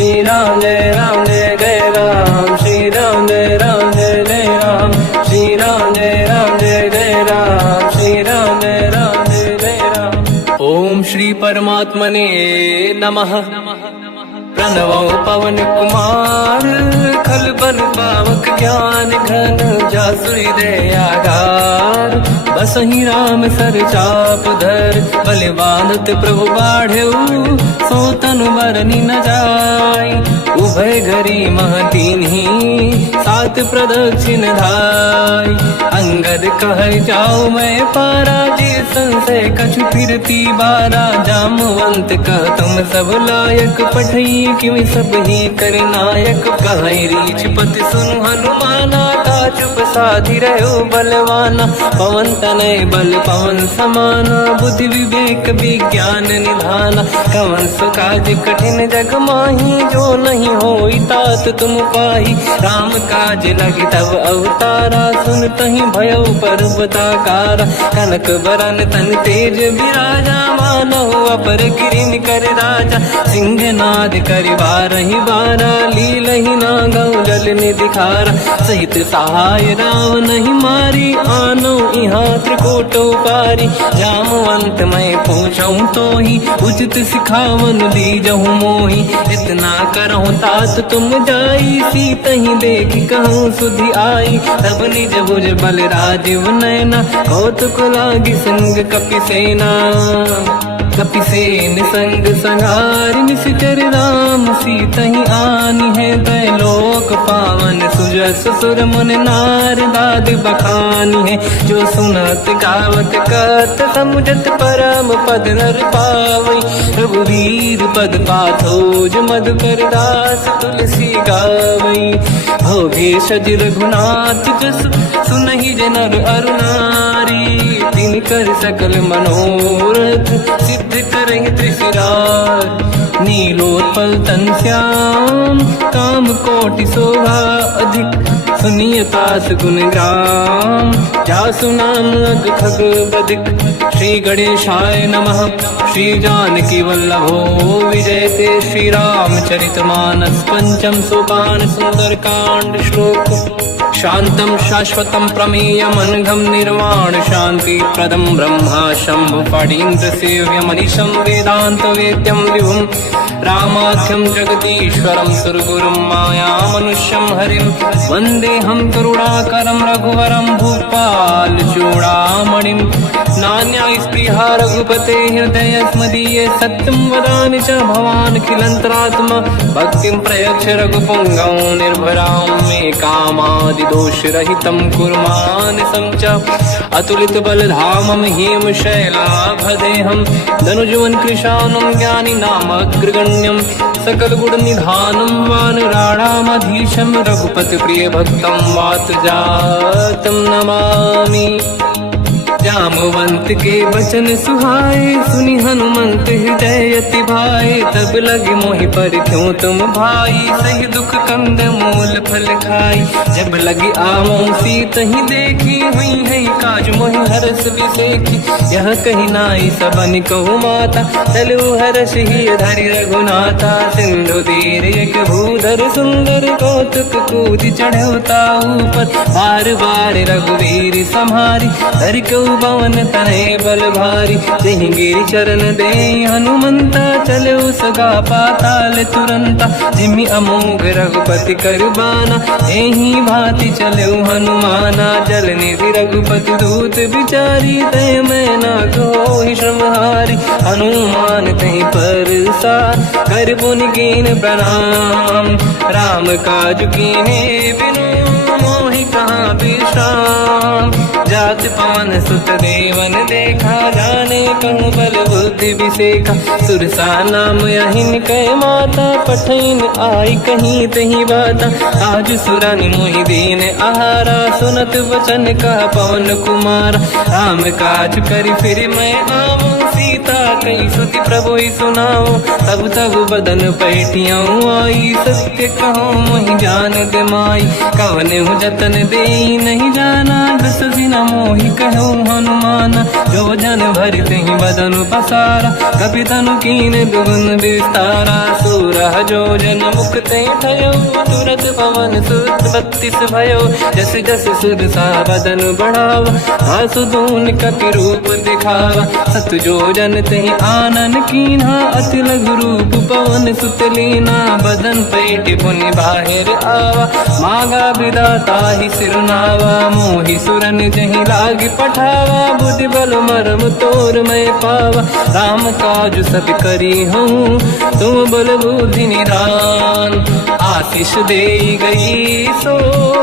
श्री राम जय जय राम, श्री राम जय जय राम, श्री राम जय जय राम, श्री राम जय जय राम। ओम श्री परमात्मने नमः। प्रणवो पवन कुमार, खल बल पावक ज्ञान घन, जासुरी दयागार। बसहि राम सर चाप धर, बलवानत प्रभु बाढ़ऊ, सो तनु मरनी न जाय। उभय घरी मह दीन्ही, सात प्रदक्षिण धाय। अंगद कह जाओ मैं पारा, जे संशय कछु फिरती बारा। जामवंत कह तुम सब लायक, पठई किमि सब ही कर नायक। कहीं रीछ पति सुनु हनुमाना, चुप साधि रहो बलवाना। पवन तनय बल पवन समाना, बुद्धि विवेक विज्ञान निधाना। कवन सो काज कठिन जग माही, जो नहीं होई तात तुम पाही। राम काज लगी तब अवतारा, सुन तहि भयउ पर्वताकारा। कनक बरन तन तेज विराजा, मानहु अपर गिरिन कर राजा। सिंहनाद करि बारहि बारा, लीलहि नागौ जल निधिखारा। सहित सहाय राव नहीं मारी, आनो यहाँ त्रिकोटो पारी। जामवंत मैं पूछऊं तो ही, उचित सिखावन दीजहु मोही। इतना करहु तात तुम जाई, सीतहि देखि कहूँ सुधि आई। तब निज भुज बल राजीव नैना, कौतुक लागी संग कपिसेना। कपिसेन संग संहारि, निशिचर राम सीतहि आनी है। दैलोक पावन सुजस सुर मुन नार, दाद बखानी है। जो सुनत गावत कत, समुझत परम पद नर पावई। रघुवीर पद पाथोज, मधुकर दास तुलसी गावई। भोगे सज रघुनाथ जस, सुनहि जनर अरु नारी। तिन कर सकल मनोरथ, सिद्ध करहि त्रिशिरार। नीलोत्पल तन श्याम, काम कोटि शोभा अधिक। सुनिय पास गुण ग्राम, जासु नाम अग खग बदिक। श्री गणेशाय नमः। श्री जानकी वल्लभो विजयते, श्री रामचरित मानस। पंचम सोपान सुंदर कांड श्लोक। शांतं शाश्वतं प्रमेयम्, अनघं निर्वाण शांति प्रदं। ब्रह्मा शंभु फणीन्द्र सेव्यम्, मनीषं वेदांत वेद्यं विभुम्। रामाख्यं जगदीश्वरं, सुरगुरुं मायामनुष्यं हरिं। वन्देऽहं करुणाकरं रघुवरं, भूपाल चूडामणिं। नान्या स्पृहा रघुपते हृदय स्मदीये, सत्यं वदामि च भवानखिलन्तरात्मा। भक्तिं प्रयच्छ रघुपुङ्गं, निर्भरां मे कामादिदोषरहितं कुर्मानसं च। अतुलित बलधामं हेमशैलाभदेहं, धनुजवन कृशानं ज्ञानी नामग्रगण्यं। सकल गुण निधानं वानराणामधीशं, रघुपति प्रिय भक्तं वात जातं नमामि। जामवंत के वचन सुहाए, सुनि हनुमंत हृदय अति भाए। तब लगे मोहि पर क्यों तुम भाई, सही दुख कंद मूल फल खाई। जब लगी आवों सीतहि देखी, हुई है काज मोहि हरस बिसेखी। यह कही नाई सबन कहु माता, चलु हरष ही धरि रघुनाथा। सिंधु तीर एक भूधर सुंदर, कौतुक कूदि चढ़ौता ऊपर। बार बार रघुवीर सम्हारी, धरि कऊ पवन तनय बल भारी। जहि गिरि चरण दे हनुमंता, चले सगा पाताल तुरंता। जिमि अमोघ रघुपति कर बाना, एहि भांति चले हनुमाना। जल निधि रघुपति दूत बिचारी, तय मैं ना कोहि श्रमहारी। हनुमान तहि परसा, कर पुनि कीन प्रणाम। राम काज कीन्हे बिनु, मोहि कहाँ विश्राम। जात पवन सुत देवन देखा, जाने कहूँ बल बुद्धि विसेखा। सुरसा नाम यहिन कै माता, पठैन आई कहीं तही बाता। आज सुरनि मोहि दीन आहारा, सुनत वचन का पवन कुमार। राम काज करि फिर मैं आवूं, सीता कई सुति प्रभु सुनाओ। तब तब बदन पैठियाँ आई, सत्य कहो मोहि जान दे माई। कवन जतन दे नहीं जाना, दस दिन मोहि कहु हनुमान, जो जन भरते ही बदन पसारा, कपि तनु कीन दुगुन विस्तारा। सूरह जो जन मुख ते भयो, तुरत पवन सुत 32 भयो। जस जस सुध सा बदन बढ़ावा, आसु दून कपि रूप दिखावा। सत जो जन ते आनन कीन्हा, अति लघु रूप पवन सुत लीना। बदन पेट पुनि बाहिर आवा, मांगा विधाता ही सिरनावा। मोहि सुरन जहि लाग पठावा, बुद्धि बल मरम तोर मैं पावा। राम काज सब करी हूँ, तुम बल बुद्धि निधान। आशीष दे गई सो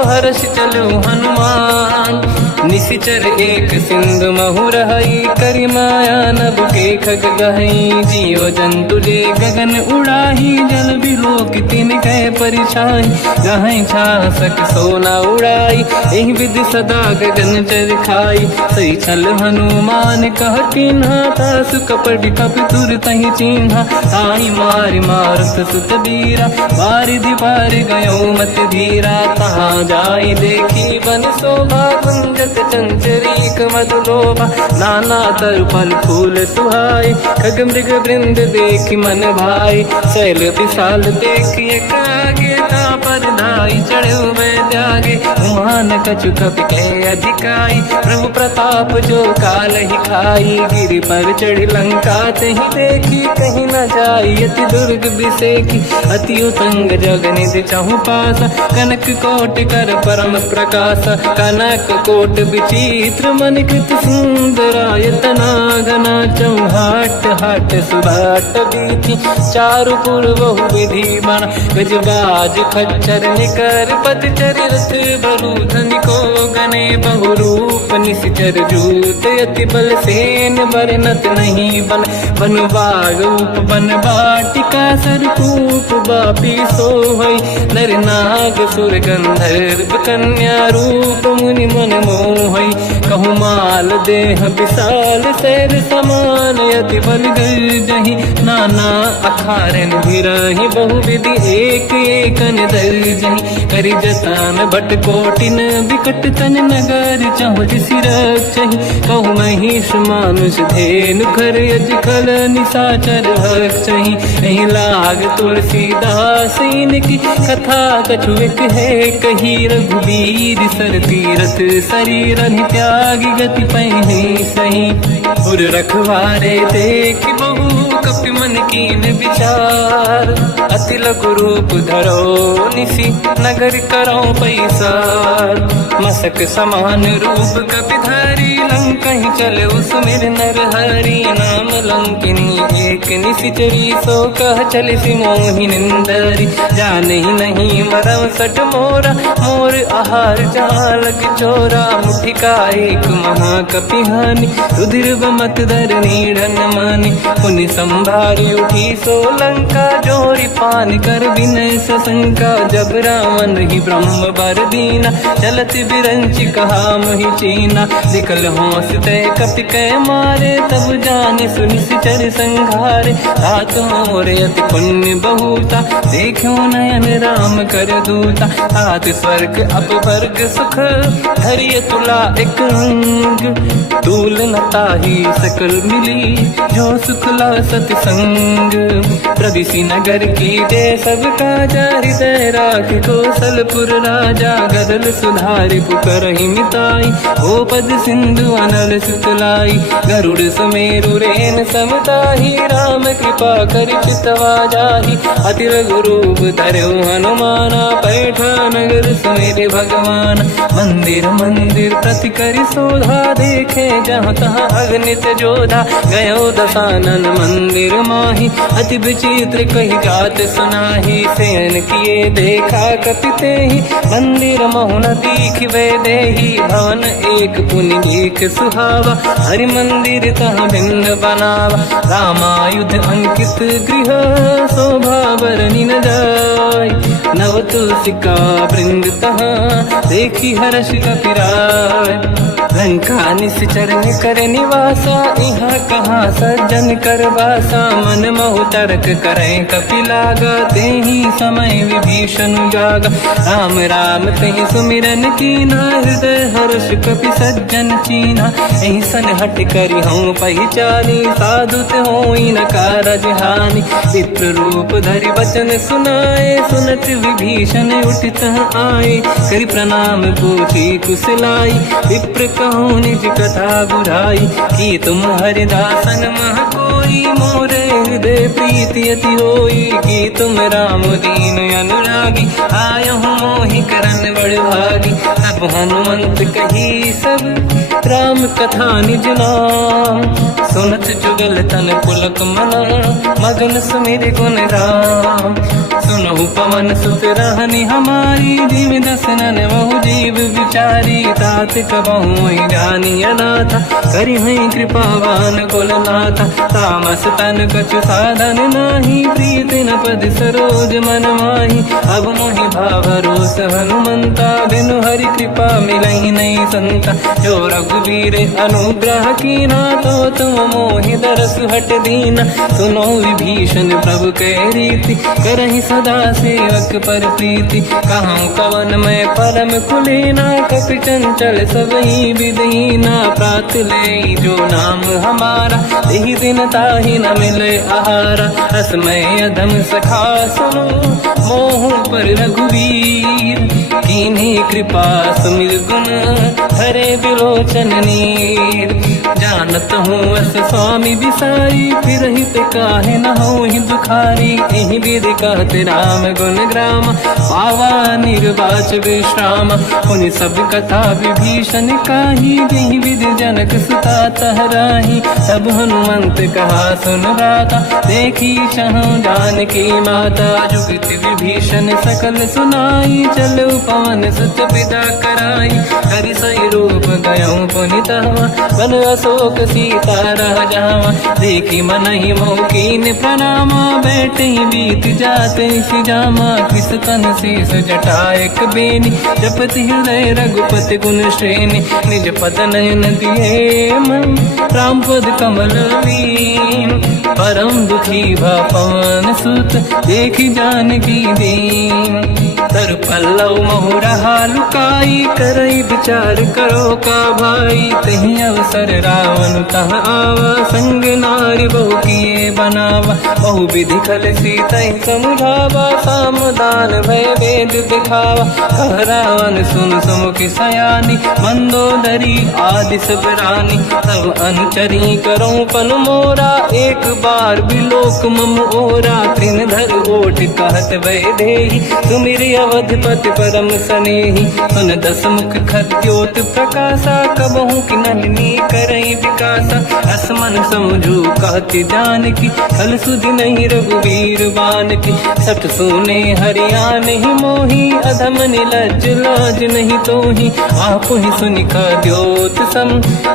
हर्ष चलो हनुमान। निशिचर एक सिंधु महु रहई, करि माया नभ के खग गहई। जीव जंतु ले गगन उड़ाही, जल बिलोक तिन कह परिछाई। गहई छासक सोना उड़ाई, एहि विधि सदा गगन चर खाई। सही छल हनुमान कह किन्हा, तासु कपट कपि तुर तहि चिन्हा। ताई मारि मारुत सुत बीरा, बारिधि पार गयो मत धीरा। तहाँ जाई देखी बन शोभा, कुंजत चंचरीक मधुलोभा। नाना तर फल फूल सुहाई, खग मृग वृंद देखि मन भाई। शैल विशाल देखिए कागे, पर धाई चढ़ो मैं त्यागे। उमान कछु कपि के अधिकाई, प्रभु प्रताप जो काल ही खाई। गिरि पर चढ़ी लंका ते ही देखी, कहीं न जाई अति दुर्ग बिसेकी। अति उतंग जग निधि चहु पासा, कनक कोट कर परम प्रकाश। कनक कोट विचित्र मन कृत सुंदरायतना घना। चौहाट हाट सुभाट बीथी, चारु पुर बहु विधि बना। गजबाज खच्चर निकर पतचर, रथ बरु धनिको गने बहु रूप। निशिचर जूत अति बल सेन, बरनत नहीं बन। बन बाग रूप बन बाटिका, सरकूप बापी सोहई। नर नाग सुर गंधर्व कन्या, रूप मुनि मन मोहई। कहु माल देह विशाल, शैल समान अति बल गर्जहि। नाना अखारन भिरहि, बहु विधि एक एकन दर्जहि। करि जतन भट कोटिन, विकट तन नगर चहु जिसि रक्षहि। कहु महिष मानुष धेनु, खर यज खल निशाचर भक्षहि। एहि लाग तुलसीदास इनकी, कथा कछु एक है कही। रघुबीर सर तीरथ शरीर, त्यागी गति पहि सही। उर रखवारे देख बहु, कपि मन कीन विचार। अति लघु रूप धरो निसी, नगर करो पैसार। मसक समान रूप कपि धारी, लंका ही चले उसमें नर हरि। नाम लंकिनी एक निशिचरी, सो कह चले सि मोहि निंदरी। जान ही नहीं मरम सट मोरा, मोर आहार जालक चोरा। मुठिका एक महाकपि हानि, रुधिर बमत धर नीढ़न मानि। पुनि संभारी उठी सो लंका, जोरी पान कर विनय सशंका। जब रावण ही ब्रह्म बर दीना, चलत बिरंच कहा मोहि चीना। निकल होश तय कपि कै मारे, तब जाने सुनिश्चर संघारे। तात मोर अति पुण्य बहुता, देखो नयन राम कर दूता। तात स्वर्ग अपवर्ग सुख, धरिय तुला एक अंग। तूल न ताहि सकल मिली, जो सुखला सतसंग। प्रदिशि नगर की जय सब काजा, हृदय राख कौशलपुर राजा। गदल सुधारि पुकारहि मिताई, ओ पद सिंधु अनल सुतलाई। गरुड़ सुमेरु रेन समताहि, राम कृपा कर चितवा जाहि। अति लघु रूप धरौ हनुमाना, पैठा नगर सुमेरे भगवान। मंदिर मंदिर प्रति करि शोधा, देखे जहाँ तहाँ अगणित जोधा। गयो दशानन मंदिर माहि, अति विचित्र कही जात सुनाहि। शयन किए देखा कपि तेहि, मंदिर महु न दीखिबे देहि। भवन एक पुनि देख सुहावा, हरि मंदिर तहाँ भिन्न बनावा। रामायुध अंकित गृह, शोभा बरनि न जाय। नव तुलसिका वृंद तहाँ, देखी हर्ष कपि राय। लंका निश्चर कर निवासा, यहाँ कहाँ सज्जन कर वासा। मन महु तर्क करें कपिलागा, ते ही समय विभीषण जागा। राम राम तेहि सुमिरन कीना, हृदय हर्ष कपि सज्जन चीन्हा। ऐसन हट करि हूँ पहिचानी, साधु ते होई न कारज हानि। विप्र रूप धरि वचन सुनाए, सुनत विभीषण उठित आए। करि प्रणाम पूछी कुशलाई, विप्र कहूँ निज कथा बुझाई। कि तुम हरिदासन मह कोई, मोरे हृदय प्रीति अति होई। कि तुम राम दीन अनुरागी, आयहु मोहि करन बड़ भागी। तब हनुमंत कही सब राम कथा निज नाम, सुनत जुगल तन पुलक मना, मगन सुमिर गुण राम। सुनहु पवन सुत रहनी हमारी, जीव दसनन बहु जीव विचारी। तात कबहु जानी अनाथा, करि हैं कृपावान कुलनाथा। तामस तन कछु साधन नाही, प्रीत न पद सरोज मन माही। अब मोहि भावरोस हनुमंता, बिनु हरि कृपा मिलहि नहीं संता। जो रघुवीर अनुग्रह कीना, तो तुम मोहि दरस हट दीना। सुनो विभीषण प्रभु के रीति, करहि सदा सेवक पर प्रीति। कहूँ कवन मैं परम कुलीना, कपि चंचल सबही विदहीना। प्रात ले जो नाम हमारा, यही दिन ताहि न मिले आहारा। असमय अधम सखा सुनो, मोह पर रघुवीर। कीन्ही कृपा सुमिर गुण, हरे बिलोचन नीर। जानत हूँ अस स्वामी बिसारी, फिर हित काहे न होहि दुखारी। एहि विधि कहते राम गुण ग्राम, पावा निर्वाच विश्राम। पुनि सब कथा विभीषण काही, जेहि विधि जनक सुता तहराही। तब हनुमंत कहा सुन राता, देखी चहु जानकी माता। जुगति विभीषण सकल सुनाई, चलो पवन सुत पिता कराई। हरि सही रूप गयऊँ पुनितवा, बन अशोक सीता रह जावा। देखी मनहि मोह कीन प्रणामा, बैठे ही बीत जाते सिजामा। किस तन शेष जटायक बेनी, जपति हृदय रघुपति गुण श्रेणी। निज पद नयन दिए मन, राम पद कमल लीन। परम दुखी भा पवन सुत, देखी जानकी दीन। तर पल्लव महु रहा लुकाई, करई विचार करो का भाई। तहि अवसर रावण तह आवा, संग नारी बहु किए बनावा। बहु विधि खल सीतहि समुझावा, सामदान भय वेद दिखावा। कह रावण सुन सुमुखि सयानी, मंदोदरी आदि सब रानी। तब अनुचरी करो पन मोरा, एक बार बिलोक मम ओरा। तृण धर ओठ कहत भय देहि, सुमिरि अवधपति परम सनेहि। सुन दस मुख खद्योत प्रकाशा, कबहु कि नलिनी करई विकासा। असमन समझू कहति जानकी, खल सुधि नहीं रघुवीर बानकी। सठ सुने हरिया नहीं मोही, अधम निलज्ज लाज नहीं तोही। आपु ही सुनि खद्योत सम,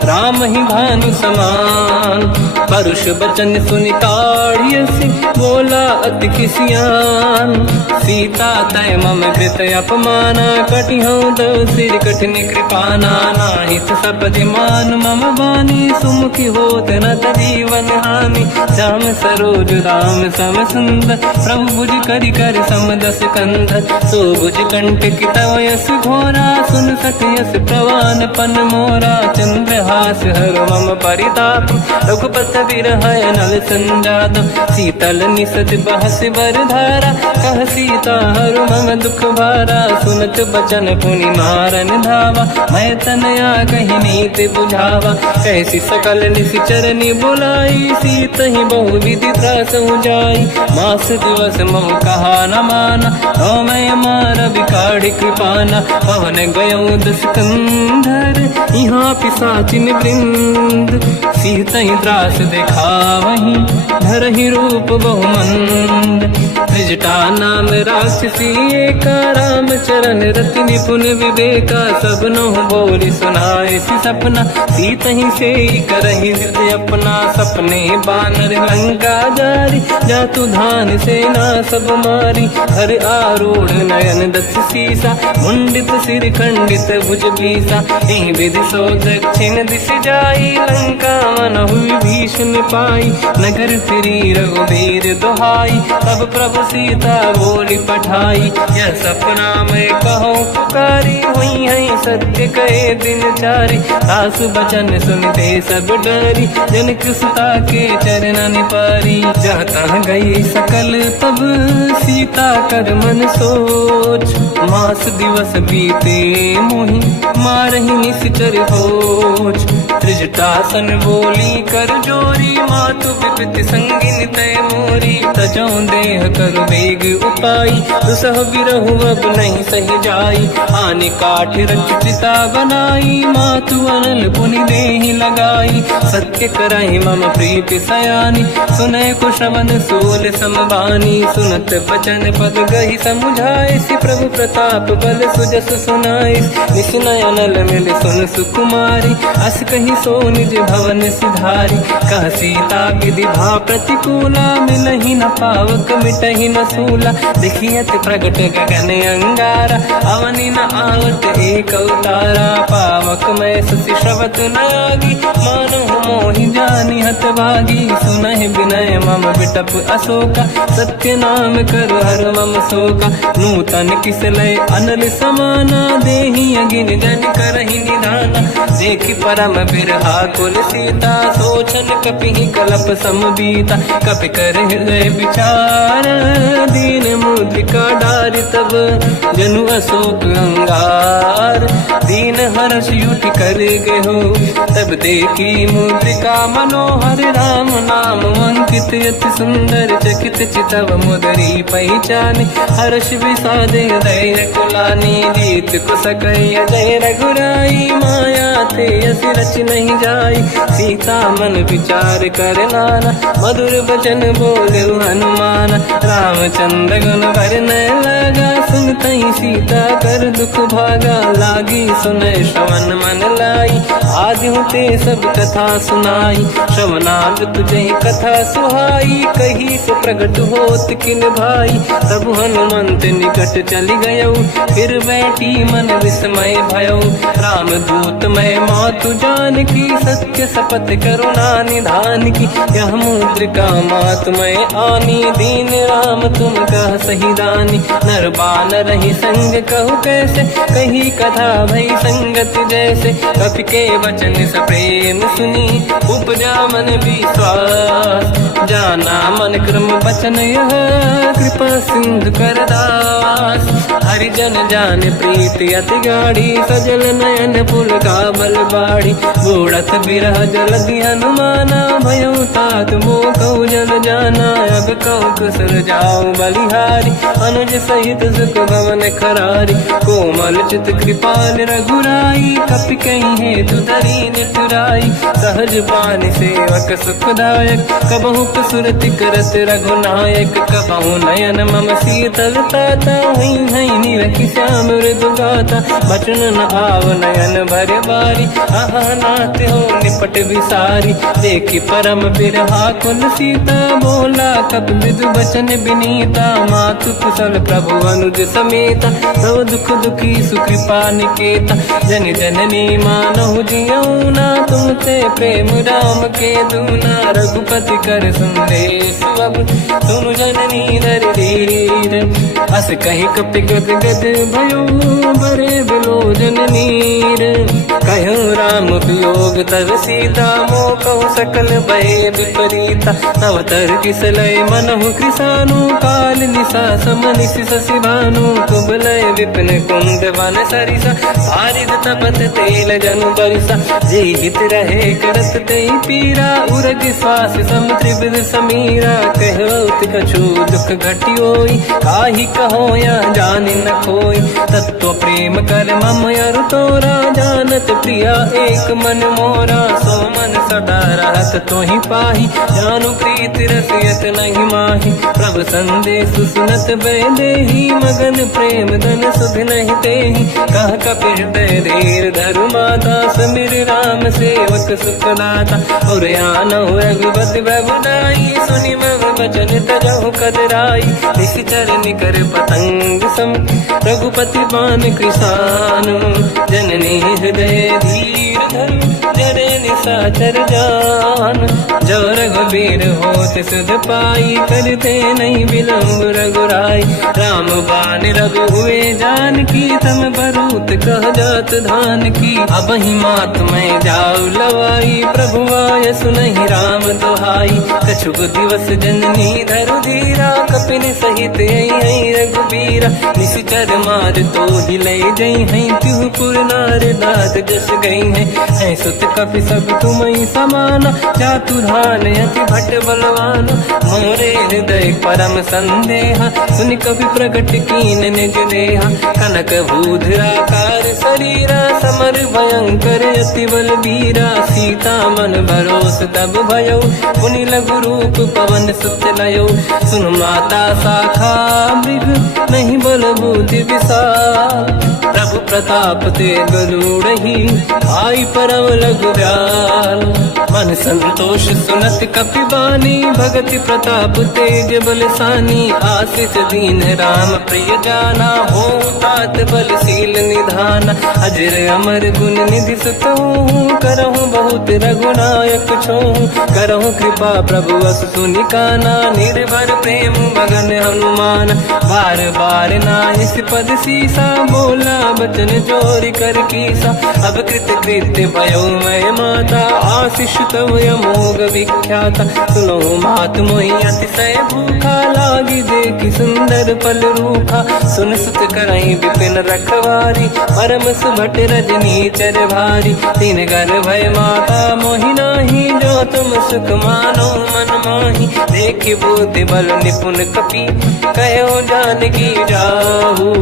राम ही भानु समान। परुष बचन सुनि ताड़ियसि, बोला अति किसियान। सीता तय मम कृत अपमाना, कटिहऊँ दो सिर कठिन कृपाना। नाहित सपदि मान मम बानी, सुमुखी होत न जीवन हानि। श्याम सरोज राम सम सुंदर, प्रभु भुज करि कर सम दस कंधर। सो भुज कंटक तव यस घोरा, सुन सत यस प्रवान पन मोरा। चंद्रहास हर मम परिताप, रघुपत विरह नल संजात। शीतल निसत बहस बर धारा, कह सीता हर मम दुख भारा। सुनत बचन पुनि मारन धावा, मैं तनया कही नीति बुझावा। कैसी सकल निश्चरनि बुलाई, सीत ही बहु विधि त्रास जाई। मास दिवस मोह कहा न माना, तो मैं मार बिकाढ़ कृपाना। पवन गयऊँ दस कंधर, यहाँ पिशाचिन वृंद। सीत ही त्रास दिखावहीं, धरहि रूप बहुमंद। त्रिजटा नाम राक्षसी एका, राम चरण रति निपुण विवेका। सब नहुँ बोली सुनाए सि सपना, सीत ही से करहि हृदय अपना। सपने बानर लंका जारी, जातु धान सेना सब मारी। हर आरूढ़ नयन दस सीसा, मुंडित सिर खंडित भुज बीसा। एहि विधि सो दक्षिण दिश जाई, लंका मनहु विभीषण पाई। नगर फिरी रघुबीर दुहाई, तब प्रभु सीता बोली पठाई। यह सपना मैं कहूँ पुकारी, हुई है सत्य कहे दिन चारी। सास बचन सुनते सब डरी, जनक सुता के चरणन पारी। जहाँ तहाँ गई सकल तब सीता कर मन सोच। मास दिवस बीते मोहि मारहि निश्चर होच। त्रिजटासन बोली कर जोरी, मातु विपति संगिन तय मोरी। तजौ देह कर वेग उपाई, दुसह बिरहु अब नहीं सही जाई। आने काठ रचिता बनाई, मातु अनल पुनि देहि लगाई। सत्य करहि मम प्रीति सयानी, सुनय कुशवन सोल समबानी। सुनत बचन पद गहि समुझाए, सि प्रभु प्रताप बल सुजस सुनाई। निसुनय अनल मिल सुन सुकुमारी, अस कहि सो निज भवन सिधारी। कह सीता विधि भा प्रतिकूला, मिलहि न पावक मिटहि न सूला। देखियत प्रगट गगन अंगारा, अवनि न आवत एक अवतारा। पावक मैं ससि श्रवत न आगी, मानहु मोहि जानि हत भागी। सुनहि विनय मम बिटप अशोका, सत्य नाम कर हर मम शोका। नूतन किस लय अनल समाना, देहि अगिन जन करहि निधाना। देखि परम बिरहा कुल सीता, सोचन कपिहि कलप समबीता। कपि कर हृदय विचार, दीन मुद्रिका डारि तब जनु अशोक अंगार। दीन हर्ष युति कर गेहु, तब देखी मुद्रिका मनोहर। राम नाम अंकित अति सुंदर, चकित चितव मुदरी पहचान। हर्ष विषादे हृदय कुलानी, जीत कुसकय जय रघुराई। माया ते अस रच नहीं जाई, सीता मन विचार कर नाना। मधुर बचन बोले हनुमान, रामचंद्र गुण वर्णय लगा। सुनतहि सीता कर दुख भागा, लागी सुनय श्रवण मन लाई। आदि होते सब कथा सुनाई, श्रवणार्थ तुझे कथा सुहाई। कही से प्रगट होत किन भाई, तब हनुमंत निकट चली गयो। फिर बैठी मन विस्मय भयो, राम दूत मैं मातु जान की। सत्य शपथ करुणा निधान की, यह मुद्रिका मातु मैं आनी। दीन राम तुम कह सही दानी, नर बानर ही संग कहु कैसे। कही कथा भई संगत जैसे, कपि के वचन सप्रेम सुनी। उपजा मन विश्वास, जाना मन क्रम वचन यह। कृपा सिंधु कर दास, हरिजन जान प्रीति अति गाढ़ी। सजल नयन पुल का बल बाढ़ी, बूढ़त बिरह जलधि हनुमाना। भयो तात मोह कहु जल जाना, अब कहु कुशल जाऊ बलिहारी। अनुज सहित सुख भवन करारी, कोमल चित कृपाल रघुराई। कपि कहीं हेतु धरी निठुराई, सहज पानि सेवक सुखदायक। कबहु कसुरति करत रघुनायक, कबहु नयन मम शीतल ताता। हुई है निरखि श्याम मृदु गाता, बचन न आव नयन भर बारी। आहा नाथ हो निपट विसारी, देखि परम बिरहा कुल सीता। बोला कपि मृदु बचन बिनीता, मातु कुशल प्रभु अनुज समेता। सब दुख दुखी सुकृपा निकेता, जन जननी मानहु जियौना। तुमसे प्रेम राम के दूना, रघुपति कर संदेश अब सुनु जननी नर धीर। अस कहि कपि गद गद भयो, बरे बिलोचन नीर। कहूँ राम वियोग तब सीता, मोह कहु सकल भय विपरीता। तव तर किस लय मनहु कृसानु, काल निशा समनिश शशि भानु। कुबलय विपिन कुंद वन सरिसा, बारिद तपत तेल जनु बरिसा। जे हित रहे करत ते पीरा, उरग श्वास सम त्रिविध समीरा। कहत कछु दुख घटियोई, काहि कहो या जानि न खोई। तत्व प्रेम कर मम अरु तोरा, जानत प्रिया एक मन मोरा, सो मन सदा रहत तो ही पाही, जानु प्रीत रसियत नहीं माही। प्रभु संदेश सुनत बैदेही, मगन प्रेम धन सुध नहीं तेही। कह कपि हृदय धीर धरु माता, समिर राम सेवक सुखदाता। और आनहु रघुपति बहुदाई, सुनि मम वचन तजहु कदराई। निश्चर निकर पतंग सम, रघुपति बान कृसानु। जननी हृदय धीर धरु, जरे निशाचर जान। जो रघुबीर होत सुध पाई, करते नहीं विलम्ब रघुराई। राम बान रघु हुए जानकी, तम बरूत कह जात धान की। अब ही मात मैं जाऊ लवाई, प्रभु आय सुनहि राम दोहाई। कछुक दिवस जननी धरु धीरा, कपिन सहित आई रघुबीरा। निश्चर मार तो ही ले जई हैं, त्युह पुर नार दाद जस गई हैं। सुत कपि सब तुमहि समाना, जातु धान अति भट बलवान। मोरे हृदय परम संदेहा, सुनि कपि प्रगट कीन निज देहा। कनक भूधराकार शरीरा, समर भयंकर अति बलबीरा। सीता मन भरोस तब भयो, पुनि लघु रूप पवन सुत लयो। सुन माता शाखा मृग, नहीं बल बुद्धि विशाल। प्रभु प्रताप ते गरुड़हि, आई परम लघु दयाल। मन संतोष सुनत कपि बानी, भगति प्रताप तेज बलसानी। आशीष दीन राम प्रिय जाना, हो तात बलशील निधान। अजर अमर गुण निधि सुतहु, करहु बहुत रघुनायक छोहु। करहु कृपा प्रभु अस सुनि काना, निर्भर प्रेम मगन हनुमान। बार बार नाहिस पद सीसा, बोला बचन जोरि कर कीसा। अब कृत कृत्य भयो मैं माता, आशीष तव अमोघ विख्याता। सुनो मात मोहि अतिशय भूखा, लागी देखि सुंदर फल रूखा। सुन सुत करहि विपिन रखवारी, परम सुभट रजनी चर भारी। तीन घर भय माता मोहि नाही, जो तुम सुख मानो मन माही। देखि बुद्धि बल निपुण कपि, कहो जानकी जाहू।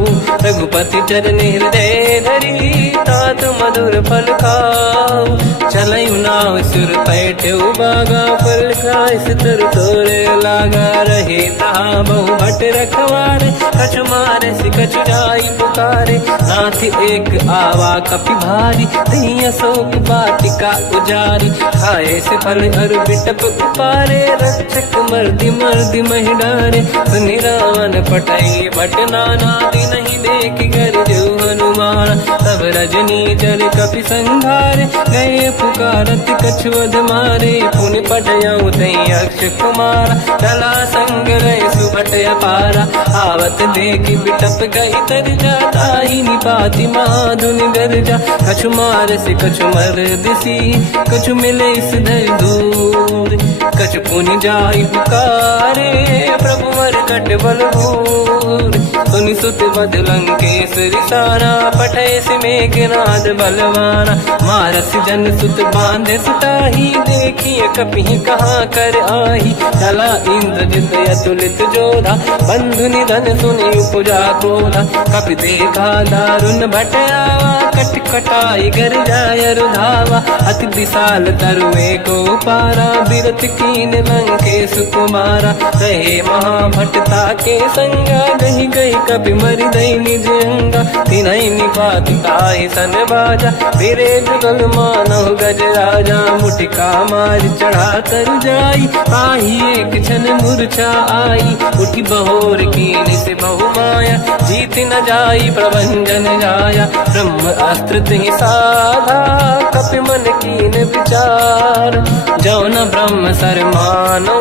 रघुपति चरण हृदय धरी, तात मधुर फल खाऊ। चलऊ नाव सुर पैठ उबागा, फल खाय सितर तोरे लागा। रहे तहाँ बहु भट रखवारे, कछु मारे सि कछु जाई पुकारे। नाथ एक आवा कपि भारी, दही अशोक वाटिका उजारी। खाए से फल अर बिटप उपारे, रक्षक मर्दि मर्दि महि डारे। सुनि रावण पटई भट नाना, नहीं देख कर जो हनुमान। तब रजनी जल कपि संघारे, गए पुकारत कछुअध मारे। पुनि पटयऊ तई अक्ष कुमारा, चला संग रहे सुभट अपारा। आवत देखि बिटप गई तरजा, ताहि निपाति माधुनि गरजा। कछु मार से कछु मर दिसी, कछु मिले इस धर दूर। कछु पुनि जाई पुकारे, प्रभु मरकट बलभूर। सुनि सुत बद लंकेश्वरी सारा, पठय से मेघनाद बलवाना। मारस जन सुत बांधे सुताही, देखिए कपि कहाँ कर आही। चला इंद्रजित अतुलित जोधा, बंधु निधन सुनि उपजा क्रोधा। कपि देखा दारुण भट आवा, कट कटाई गर जाय रुधावा। अति विशाल तरुए को पारा, बिरत कीन लंकेश कुमारा। रहे महाभटता के संगा, गही गई कपि मरि दई निज अंगा। तिन्हि निपाति ताहि सन बाजा, फिरे जुगल मानव गज राजा। मुटिका मार चढ़ा तर जाई, पाही एक क्षण मूर्छा आई। उठी बहोर कीन से बहु माया, जीत न जाई प्रभंजन जाया। ब्रह्म अस्त्र तिहि साधा, कपि मन कीन विचार। जो न ब्रह्म सर मानो,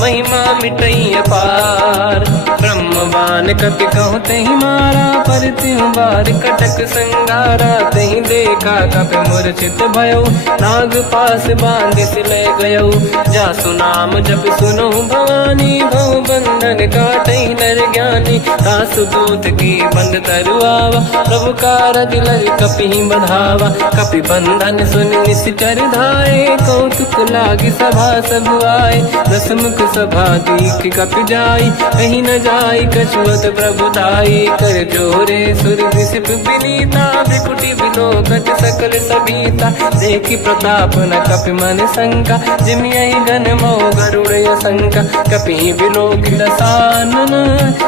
महिमा मिटई अपार। ब्रह्मवान कपि कहु तहि मारा, पर त्यों बार कटक संगारा। तहि देखा कपि मूर्छित भयो, नाग पास बांध सिले गयो। जासु नाम जप सुनो भवानी, भव बंधन काटहि नर ज्ञानी। दास दूत की बंद तरुआवा, प्रभु कारज लग कपि बधावा। कपि बंधन सुन निश्चर धाये, कौतुक लागी सभा सब आए। दसमुख सभा दीख कपि जाई, कहीं न जाई कछुअत प्रभु दाई। कर जोरे सुर विसिप विनीता, विकुटी विलोकत सकल सबीता। देखी प्रताप न कपि मन शंका, जिमियहि गण मोह गरुड़ असंका। कपि विलोकित सानन,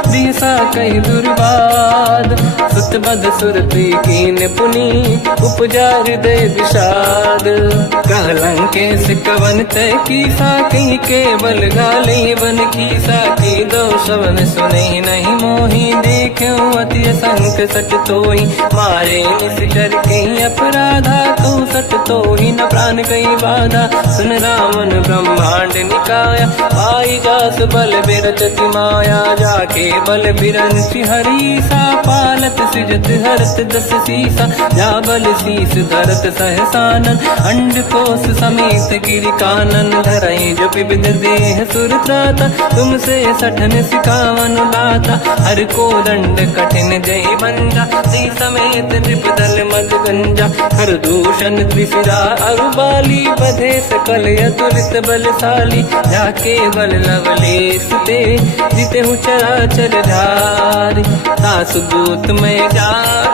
दिशा कहि दुर्बाद। सुत बद सुरति कीन पुनि, उपजा हृदय विषाद। कहलंकेश कवन तय कीसा, कहीं केवल गाले बन कीसा। की दो शवन सुने नहीं मोही, देख्यो अति असंक सट तोहि। मारे निश्चर कहीं अपराधा, तो सट तोहि न प्राण कहीं बाधा। सुन रावण ब्रह्मांड निकाया, पाई जास बल बिरचति माया। जाके बल बिरंचि हरीसा, पालत सृजत हरत दस सीसा। जा बल शीस धरत सहसानन, अंड कोश समेत गिरि कानन। धरई जो विविध देह सुर त्राता, तुमसे सठन सिखावन दाता। हर को दंड कठिन जय बंजा, सी समेत नृपदल मद गंजा। हर दूषण त्रिशिरा अरुबाली, बधे सकल अतुलित बलशाली। जाके बल लवलेश ते, जिते हूँ चराचर धारी। दास दूत में जा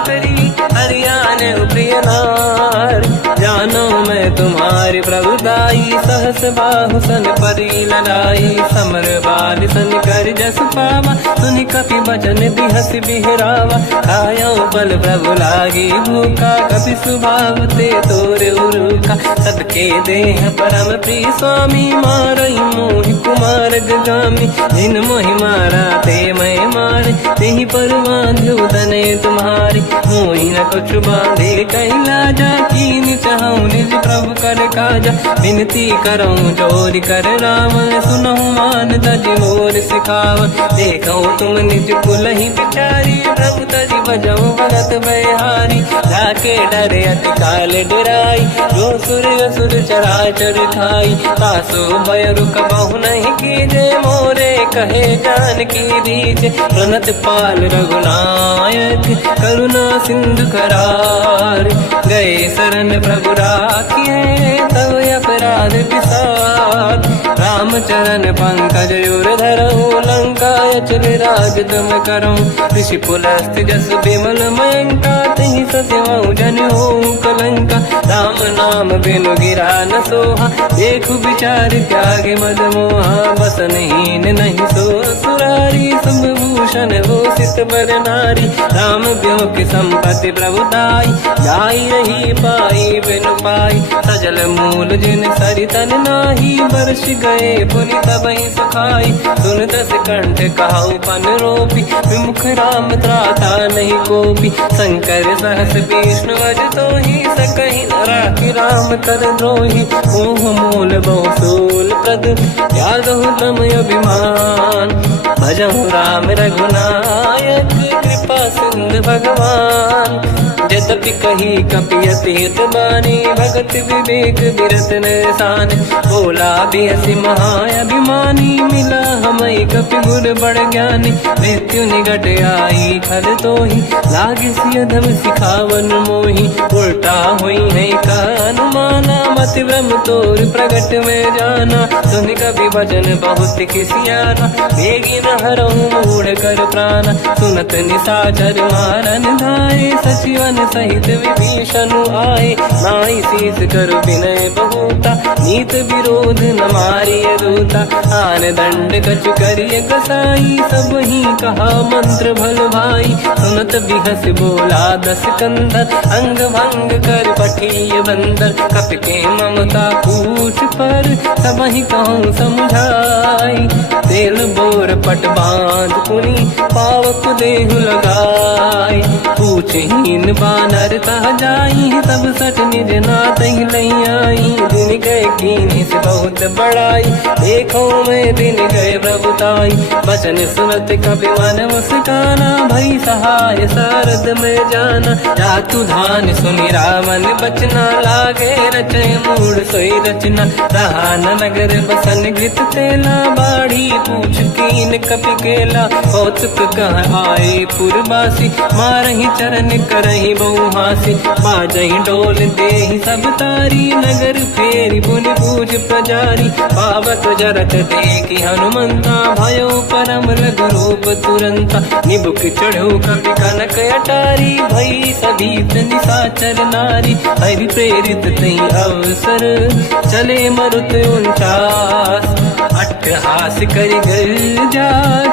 करी, हरियाण प्रिय नार। जानो मैं तुम्हारी प्रभुदाई, सहस बाहु सन परी लड़ाई। समर बाल सन कर जस पावा, सुनि कपि बचन बिहस बिहरावा। खायो बल प्रभु लागी भूखा, कपि स्वभाव ते तोरे उरुखा। सबके देह परम प्रिय स्वामी, मारई मोहि कुमार गगामी। जिन मोहि मारा ते मैं मारे, तेहि पर बांधो दने तुम्हारी। मोहि न कुछ बांधे कैलाजा, कीन चाहूं निज प्रभु कर काजा। विनती करऊं जोरि कर रावण, सुनहु मान तज मोर सिखावन। देखो तुम निज कुल ही बिचारी, प्रभु तज बजऊ भगत बहारी। जाके डरे अति काल डराई, जो सुर असुर चराचर खाई। तासो भय रुक बहु नहीं कीजे, मोरे कहे जान की दीजे। प्रणत पाल रघुनायक, करुणा सिंधु करार। गए शरण प्रभु राखिए, तब अपराध विसार। रामचरण पंकज उर धरऊं, लंका अचल राज तुम करऊं। ऋषि पुलस्त जस विमल मयंका, तिहि ससेवऊं जन होऊं कलंका। राम नाम बिनु गिरा न सोहा, देखु विचार त्यागे मद मोहा। बसनहीन नहीं सो सुरारी, शुभ भूषण हो सित बर नारी। राम ब्यों की संपत्ति प्रभुताई, जाई रही पाई बिनु पाई। सजल मूल जिन सरितन नाही, बरस गए पुनि तबहि सुखाई। सुन दस कंठ कहाऊ पन रोपी, विमुख राम त्राता नहीं कोपी। शंकर सहस विष्णु अज तोहि, सकहि न राखि राम कर द्रोही। मोह मूल बहु सूल प्रद, त्यागहु तम अभिमान। भजहु राम रघुनायक, कृपा सिंधु भगवान। यद्यपि कही कपि अतीत बानी, भगत विवेक विरत निशान। बोला बिहसि महाअभिमानी, मिला हमई कपि गुर बड़ ज्ञानी। मृत्यु निकट आई खल तोहि, लागे सियधम सिखावन मोहि। उल्टा हुई है का अनुमाना, मति ब्रह्म तोर प्रगट में जाना। सुन कपि भजन बहुत किसियाना, बेगी न हरऊं मूढ़ कर प्राण। सुनत निशाचर मारन धाये, सचिवन सहित विभीषण आए। नाई शीस कर विनय बहुता, नीत विरोध न मारिय दूता। आन दंड कछु करिय कसाई, सब ही कहा मंत्र भल भाई। सुनत बिहस बोला दस कंदर, अंग भंग कर पठिय बंदर। कपि के ममता पूछ पर, सब ही कहूँ समझाई। तेल बोर पट बांध पुनि, पावक देहु लगाई। पूछहीन बात नर तह जाई, सब सट निज नाथ ही लई आई। दिन गए कीनी से बहुत बड़ाई, देखो मैं दिन गए प्रभुताई। बचन सुनत कपि मन मुस्काना, भई सहाय सारद में जाना। जातु धान सुनि रावण बचना, लागे रचे मूड सोई रचना। रहा न नगर बसन गीत तेला, बाढ़ी पूछ कीन कपि केला। कौतुक कह आए पुरवासी, मारही चरण करही बहु हासी। बाजही डोल देहि सब तारी, नगर फेरी पुनि पूछ प्रजारी। पावक जरत देखी हनुमंता, भयो परम रघुरूप तुरंता। निबुक चढ़ो कपि कनक अटारी, भई सभीत निशाचर नारी। हरि प्रेरित तई अवसर, चले मरुत 49। अट्टहास करि गर्जा,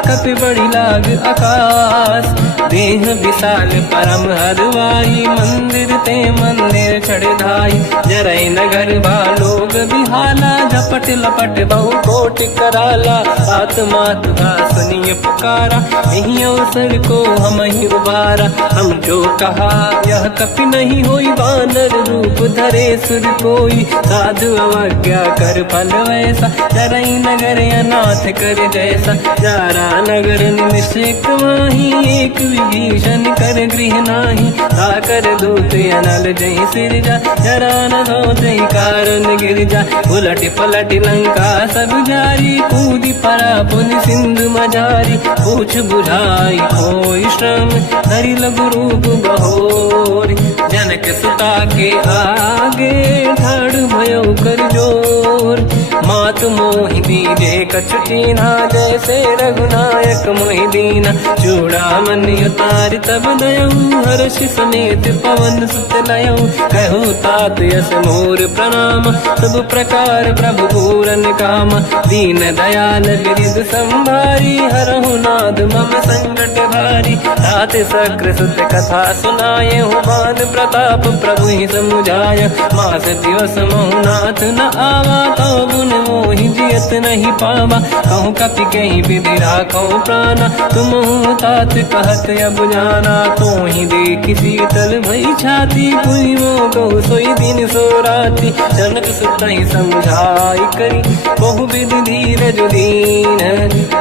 कपि बड़ी लाग आकाश। देह विशाल परम हरवाई, मंदिर ते मंदिर चढ़ धाई। जरई नगर बालोग बिहाला, झपट लपट बहु कोट कराला। आत्मात का सुनिय पुकारा, यही अवसर को हम ही उबारा। हम जो कहा यह कपि नहीं होई, वानर रूप धरे सुर कोई। साधु अवज्ञा कर फल वैसा, जरई नगर अनाथ कर जैसा। जारा नगर निमिषेक माही, एक विभीषण कर गृह नाही। ताकर दूत अनल जय सिरजा, जरा न होते कारण गिर जा। उलट पलट लंका सब जारी, कूदी परा पुन सिंधु मजारी। पूछ बुझाई कोई श्रम, धरि लघु रूप बहोरी। जनक सुता के आगे, ठाड़ भयो कर जोर। मात मोहि दीजे कछु कीन्हा, जैसे रघुनायक मोहि दीना। चूड़ामणि उतारि तब दयऊ, हर्ष समेत पवन सुत लयऊ। कहु तात यस मोर प्रणाम, सब प्रकार प्रभु पूरन काम। दीन दयाल बिरिद संभारी, हरहु नाद मम संकट भारी। तात सक्र सुत कथा सुनाए, हुमान प्रताप प्रभु ही समुझाय। मास दिवस महु नाथ न आवा, तौ गुण मोहि जियत नहीं पावा। कहूँ कपि कहीं विधि राखो प्राणा, तुम तात कहत अब जाना। तो ही देखी शीतल भई छाती, पुनि मोह कहु सोई दिन सो राति। जनक सुत ही समझाई करी, बहु विधि धीरज दीन।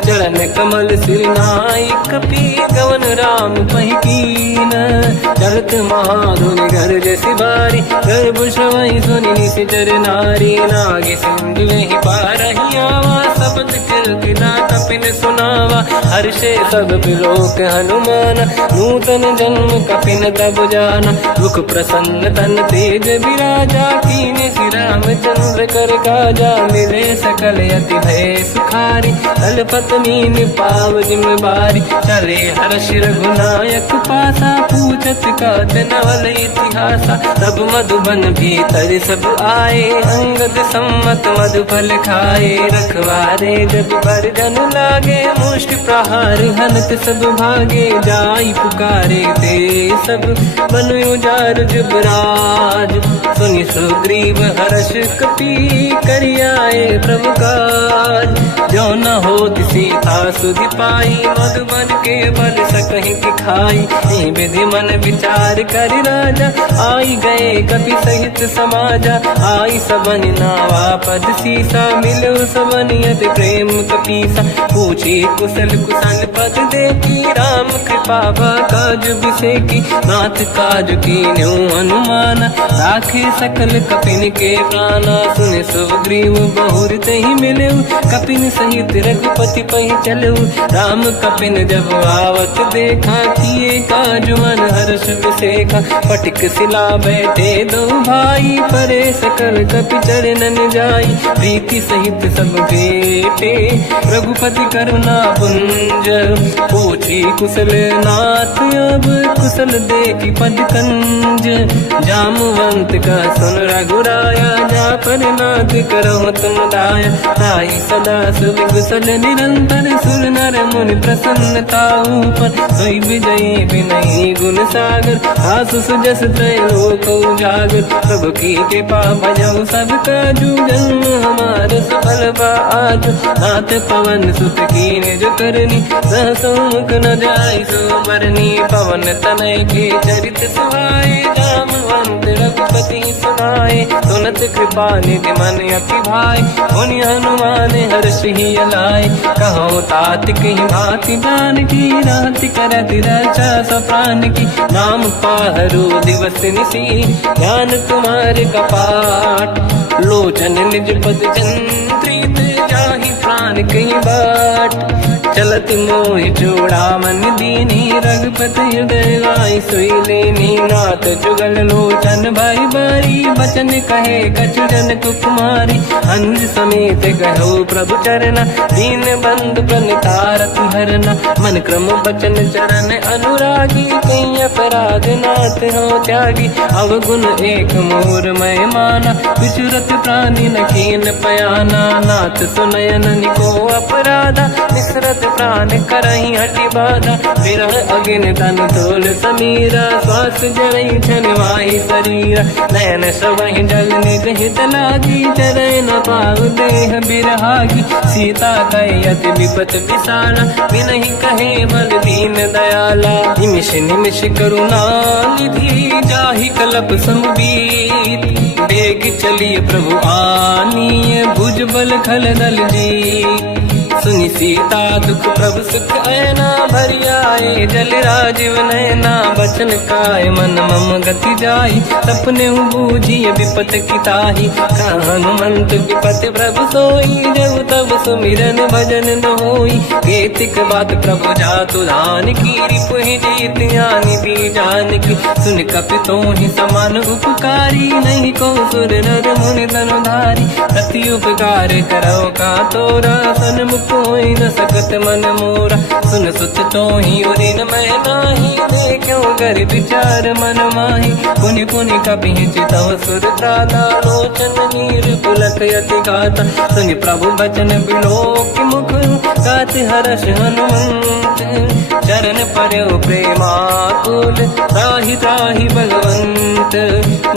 चरण कमल सिर नाई, कपि गवन राम पहि कीन। चलत महाधुनि गर्ज सिबारी, गर्भ श्रवई सुनि निशिचर नारी। नागे सिंधु ही पारही आवा, शब्द कीर्तना कपिन सुनावा। हर्षे सब बिलोक हनुमान, नूतन जन्म कपिन तब जाना। मुख प्रसन्न तन तेज विराजा, कीने श्री रामचंद्र कर काजा। मिले सकल यति भय सुखारी, तलपत मीन पाव जिम बारी। चले हर्ष रघुनायक पासा, पूछत कात नवल इतिहासा। तब मधुबन भीतर सब आए, अंगद सम्मत मधुफल खाए। रखवारे जब पर जन लागे, मुष्टि प्रहार हनत सब भागे। जाई पुकारे ते सब, मन उजार जुबराज। सुनि सुग्रीव हर्ष कपि, करियाए प्रभु काज। जो न होत सीता सुधि पाई, मधुबन के बल सकहि दिखाई। विधि मन विचार कर राजा, आई गए कपि सहित समाजा। आई सबन नावा पद सीसा, मिलो सबन यत प्रेम कपीसा। पूछी कुशल कुशल पद देखी, राम कृपा काज बिसेकी। नाथ काज कीन्हु हनुमाना, राखे सकल कपिन के प्राणा। सुन सुग्रीव बहुर तहि मिलऊ, कपिन सहित रघुपति पहि चलऊ। राम कपिन जब आवत देखा, किए काज मन हर्ष विसेखा। पटिक सिला बैठे दो भाई, परे सकल कपि चरणन जाई। प्रीति सहित सब बेटे, रघुपति करुणा पुंज। पूछी कुशल नाथ अब, कुशल देखी पद कंज। जामवंत का सुन रघुराया, जा पर नाथ करहु तुम दाया। ताई सदा सुविकुशल निरंतर, सुर नर मुनि प्रसन्नता ऊपर। सोई विजयी विनयी गुण सागर, आसु सुजस त्रैलोक उजागर। प्रभु की कृपा भजऊ सब काजू, जन्म हमार सफल बा आज। नाथ पवन सुत कीन्ह जो करनी, सहसो मुख न जाय सुमरनी पवन तनय के चरित सुहाए जामवंत रघुपति सुनाए सुनत कृपा निधि मन अति भाई मुनि हनुमान हर्ष ही अलाय कहो तात कहीं भांति जान की रात करत रक्षा सप्रान की नाम पाहरो दिवस निसी ध्यान तुम्हारे कपाट लोचन निज पद चंद्रित जाहि प्राण कहीं बाट चलत मोहि चूड़ा मन दीनी रघुपति हृदय लाई सोई लेनी नाथ जुगल लोचन भाई बारी बचन कहे कछु जन कुमारी हंस समेत कहो प्रभु चरना दीन बंधु प्रणितारत हरना मन क्रम बचन चरण अनुरागी कहीं अपराध नाथ हो त्यागी अवगुण एक मोर मैं माना विचुरत प्राणी न कीन पयाना नाथ सुनयन निको अपराधा निसरत प्राण करही हटि बाधा विरह अगिन तन तोल समीरा श्वास जरई छनवाई शरीरा नयन सवहि जल निज हित लागी चरय न पाऊ देह बिरहागी सीता कहि अति विपत विसाला बिनहि कहे बल दीन दयाला निमिष निमिष करुणा निधि जाहि कलप समबीत बेग चलिए प्रभु आनीय भुज बल खल दल जी सुनि सीता दुख प्रभु सुख ऐना भरि आए जल राजीव नैना बचन काय मन मम गति जाई सपने बूझिए विपत किताही हनुमंत विपत प्रभु सोई जब तब सुमिरन भजन न होई केतिक बात प्रभु जातु धान की रिपुहि जीत यानि दी जान की सुन कपि तोहि समान उपकारी नहीं को सुर नर मुनि तनुधारी प्रति उपकार करो का तोरा सन्मुख कोई न सकत मन मोरा सुन सुत तो ही उदिन मैं नाही देखो कर विचार मन माही पुनि पुनि कपि चितव सुर त्राता लोचन नीर पुलक यति गाता सुनि प्रभु बचन बिलोक मुख गाति हर्ष हनुमंत चरण पर्यो प्रेमाकुल त्राहि त्राहि भगवंत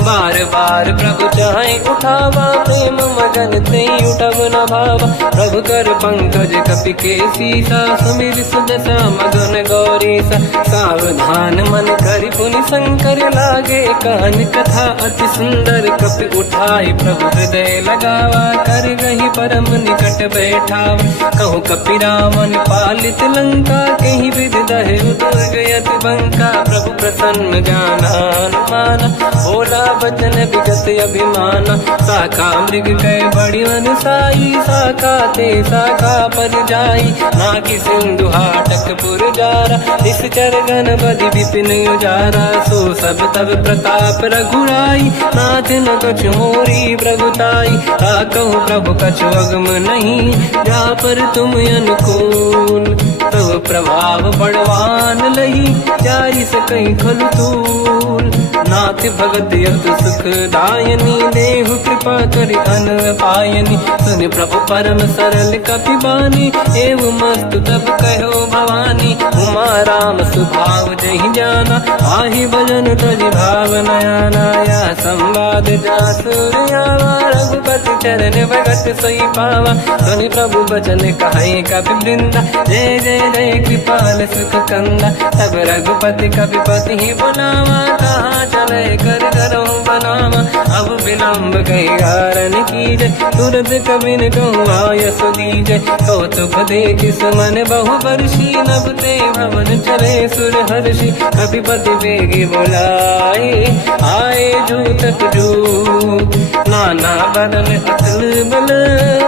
बार बार प्रभु चाहे उठावा प्रेम मगन ते उठब न भावा प्रभु कर पंकज कपि के सीसा सुमिर सुदशा मगन गौरीसा सावधान मन करि पुनि शंकर लागे कहन कथा अति सुंदर कपि उठाई प्रभु हृदय लगावा कर गही परम निकट बैठावा कहु कपि रामन पालित लंका कहीं विधि दहे दुर्ग यति बंका प्रभु प्रसन्न जाना अनुमाना बोला बचन विगत अभिमाना शाखा मृग कह बड़ी मन साई शाखा ते शाखा पर जाई नाकि सिंधु हाटक पुर जारा इस चरगन बदि विपिन उजारा सो सब तब प्रताप रघुराई नाथ न कछु मोरी प्रभुताई कहूँ प्रभु कछु अगम नहीं जा पर तुम अनुकूल तब प्रभाव बड़वान लही जाई सकई खलु तूल नाथ भगत यत सुख दायनी देहु कृपा करि अन पायनी सुन प्रभु परम सरल कपि बानी एव मस्त तब कहो भवानी उमा राम सुभाव जहि जाना आहि भजन तजि भाव नयाना या संवाद जासुर आवा रघुपति चरण भगत सोई पावा सुनि प्रभु बचन कहे कपि वृंदा जय जय जय कृपाल सुख कंदा तब रघुपति कपिपति ही बुलावा कहाँ चले कर करो बनावा अब विलम्ब कई कारण कीजय तुरंत कबिन कहूँ आयस दीजय कौतुक देख सुमन बहु वर्षी नभ ते भवन चले सुर हर्षि कपिपति बेगी बुलाए आए जूतक जूत नाना बदन अतल बल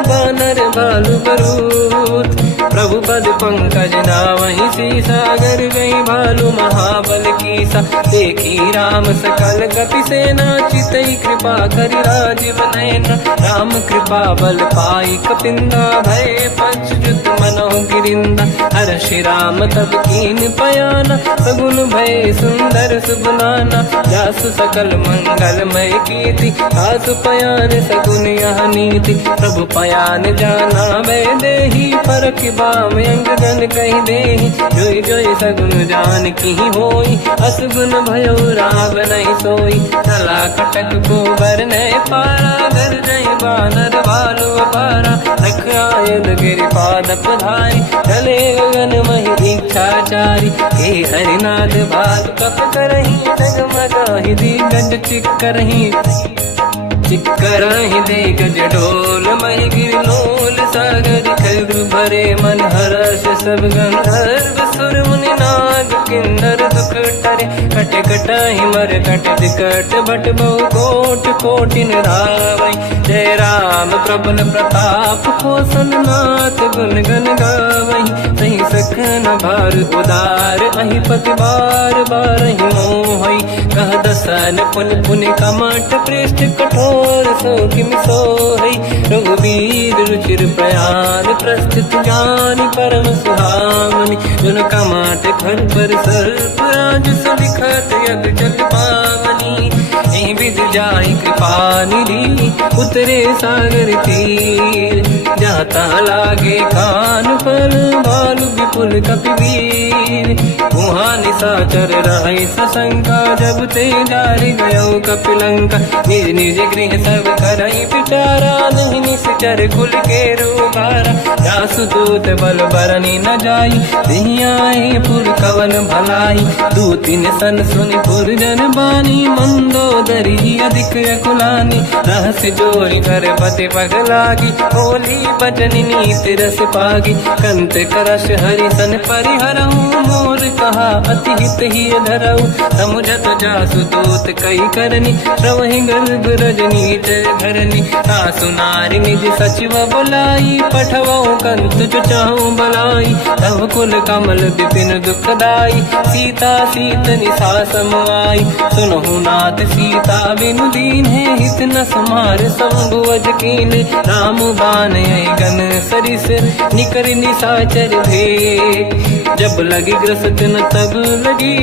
बानर बालु बरूत प्रभु पद पंकज नावहि सीसागर गई भालू महाबल कीसा देखी राम सकल कपि सेना चितई कृपा करि राजीव नयना राम कृपा बल पाई कपिंदा भय पंचजुत मनो गिरिंदा हर्षि राम तब कीन पयाना सगुन भय सुंदर सुगुनाना जासु सकल मंगलमय कीर्ति आसु पयान सगुन यह नीति प्रभु पयान जाना भय देहि परख बाम अंग जन कहि देहि जोई जोई सगुन जान की होई असगुन भयो राव नहीं सोई चला कटक को बर ने पारा घर जय बानर भालू अपारा रख आयल गिर पाद पधारी चले गगन मही इच्छाचारी हे हरिनाथ भाग कप करही डगमगाहि दिग्गज चिक्करहि दिग्गज डोल महि गिरलोल सागर खग भरे मन हर्ष सब गंधर्व सुर मुनि नाग किन्नर दुख टरे कट कटाहि मर कट विकट भट बहु कोट कोटिन रावै जय राम प्रबल प्रताप कौशल नाथ गुण गण गावै सही सखन भार उदार अहि पति बार बारहि मोहै कह दसन पुन पुन कमठ पृष्ठ कठोर सो किम सोहै रघुबीर रुचिर प्रयाण प्रस्थित ज्ञान परम सुहामनि जुन कमठ घर पर सर्प राज सबिखत यग जल पावनी एहि विध जाहि कृपा निधि उतरे सागर तीर जाता लागे कान फल भालु विपुल कपिवीर वहाँ निशाचर रहे सशंका जब ते जारि गयो कपिलंका निज निज गृह सब करई विचारा नहीं निश्चर कुल के रूबारा जासु दूत बल बरनी न जाई दिहियाए पुर कवन भलाई दूतिन सन सुनि पुर जन बानी मंदोदरी अधिक अकुलानी रहस्य जोरी कर पति पगलागी होली बचन नीति रस पागी कंत करश हरि सन परिहरहु मोर कहा अति हित ही धरऊ समुझत जासु दूत कई करनी श्रवहि गर्भ रजनी जय धरनी सासु नारी निज सचिव बुलाई पठवऊ कंत जो चाहू बलाई तव कुल कमल विपिन दुखदाई सीता सीत निशा समाई सुनहु नाथ सीता बिनु दीन है हित न समार संभुवज कीन राम बान गन सरिस निकर निशाचर भेट जब लगी ग्रसत न तब लगी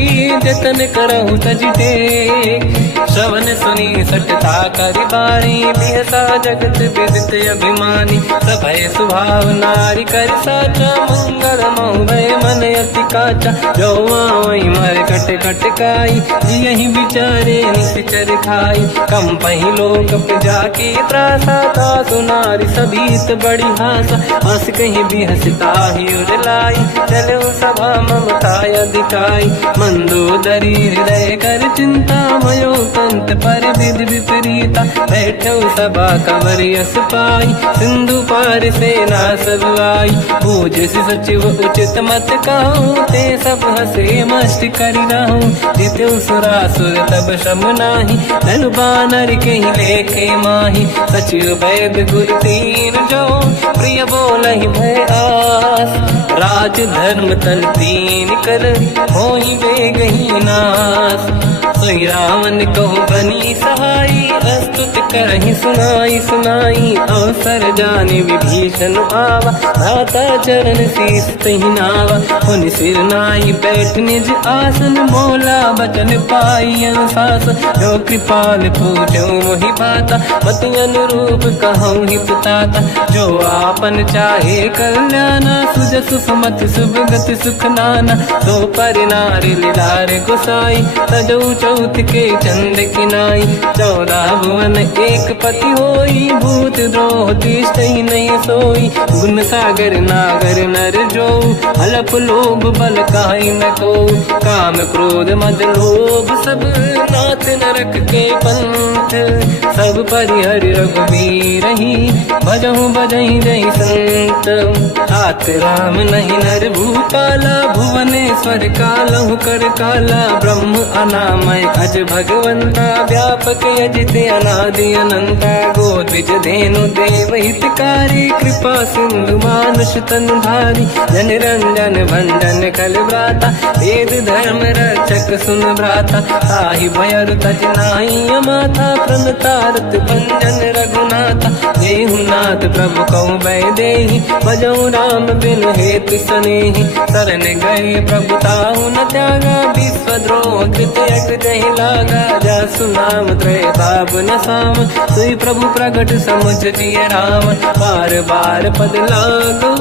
जतन करहु तज टेक श्रवण सुनी सटता करि बारी बिहसा जगत विदित अभिमानी सभय सुभाव नारी कर साचा मंगल मऊ भय मन अति काचा जो आवई मर कट कट काई यही विचारे निश्चर खाई कम पही लोक प्रजा की त्रासा था सुनारी सभीत बड़ी हासा हंस कहीं भी हंसता ही उड़लाई चलो सभा ममता अधिकाई मंदोदरी हृदय कर चिंता मयो कंत पर विध विपरीता बैठो सभा कंवर यस पाई सिंधु पार सेना सब आई पूज सचिव उचित मत कहूँ ते सब हसे मस्त करि रहूं जितु सुरासुर तब शम नाही धनु बानर के ही लेखे माही सचिव वैद गुरु तीन जो प्रिय बोलहि भय आस राज धर्म तन तीन कर होई बेगही नास सोई रावण कहु बनी सहाई अस्तुत करहि सुनाई सुनाई अवसर जाने विभीषण आवा भ्राता चरण शीस तहि नावा हुन सिर नाई बैठ निज आसन मोला बचन पाई अनुशासन जो कृपाल पूजो मोहि पाता मति अनुरूप कहूँ हित ताता जो आपन चाहे कल्याणा सुजस सुमति शुभ गति सुख नाना तो पर नारी लीलार गोसाई तजौ चौथ के चंद किनाई 14 भुवन एक पति होई भूत द्रोह तिष्ठ नहीं सोई गुण सागर नागर नर जो हलप लोभ बल काई न को काम क्रोध मद लोभ सब नाथ नरक के पंथ सब परिहरि रघुबीर ही भजहु बजहि जहि संत हाथ राम नहीं नर भूपाला भुवनेश्वर कालहु कर काला ब्रह्म अनामय अज भगवंता व्यापक यजित अनादि अनंता गोद्विज धेनु देव हितकारी कृपा सिंधु मानुष तनु धारी जन रंजन भंजन कल व्राता वेद धर्म रक्षक सुन भ्राता ताहि भयर तज नाहि अमाथा प्रणतारत भंजन रघुनाथा देहुनाथ प्रभु कहु बै देहि भजऊ राम बिन हेतु सनेहि शरण गए प्रभु ताहु न त्यागा विश्वद्रोह कृत यक जहि लागा जासु नाम त्रयताप न साम सोई प्रभु प्रगट समुझ जिय राम बार बार पद लागू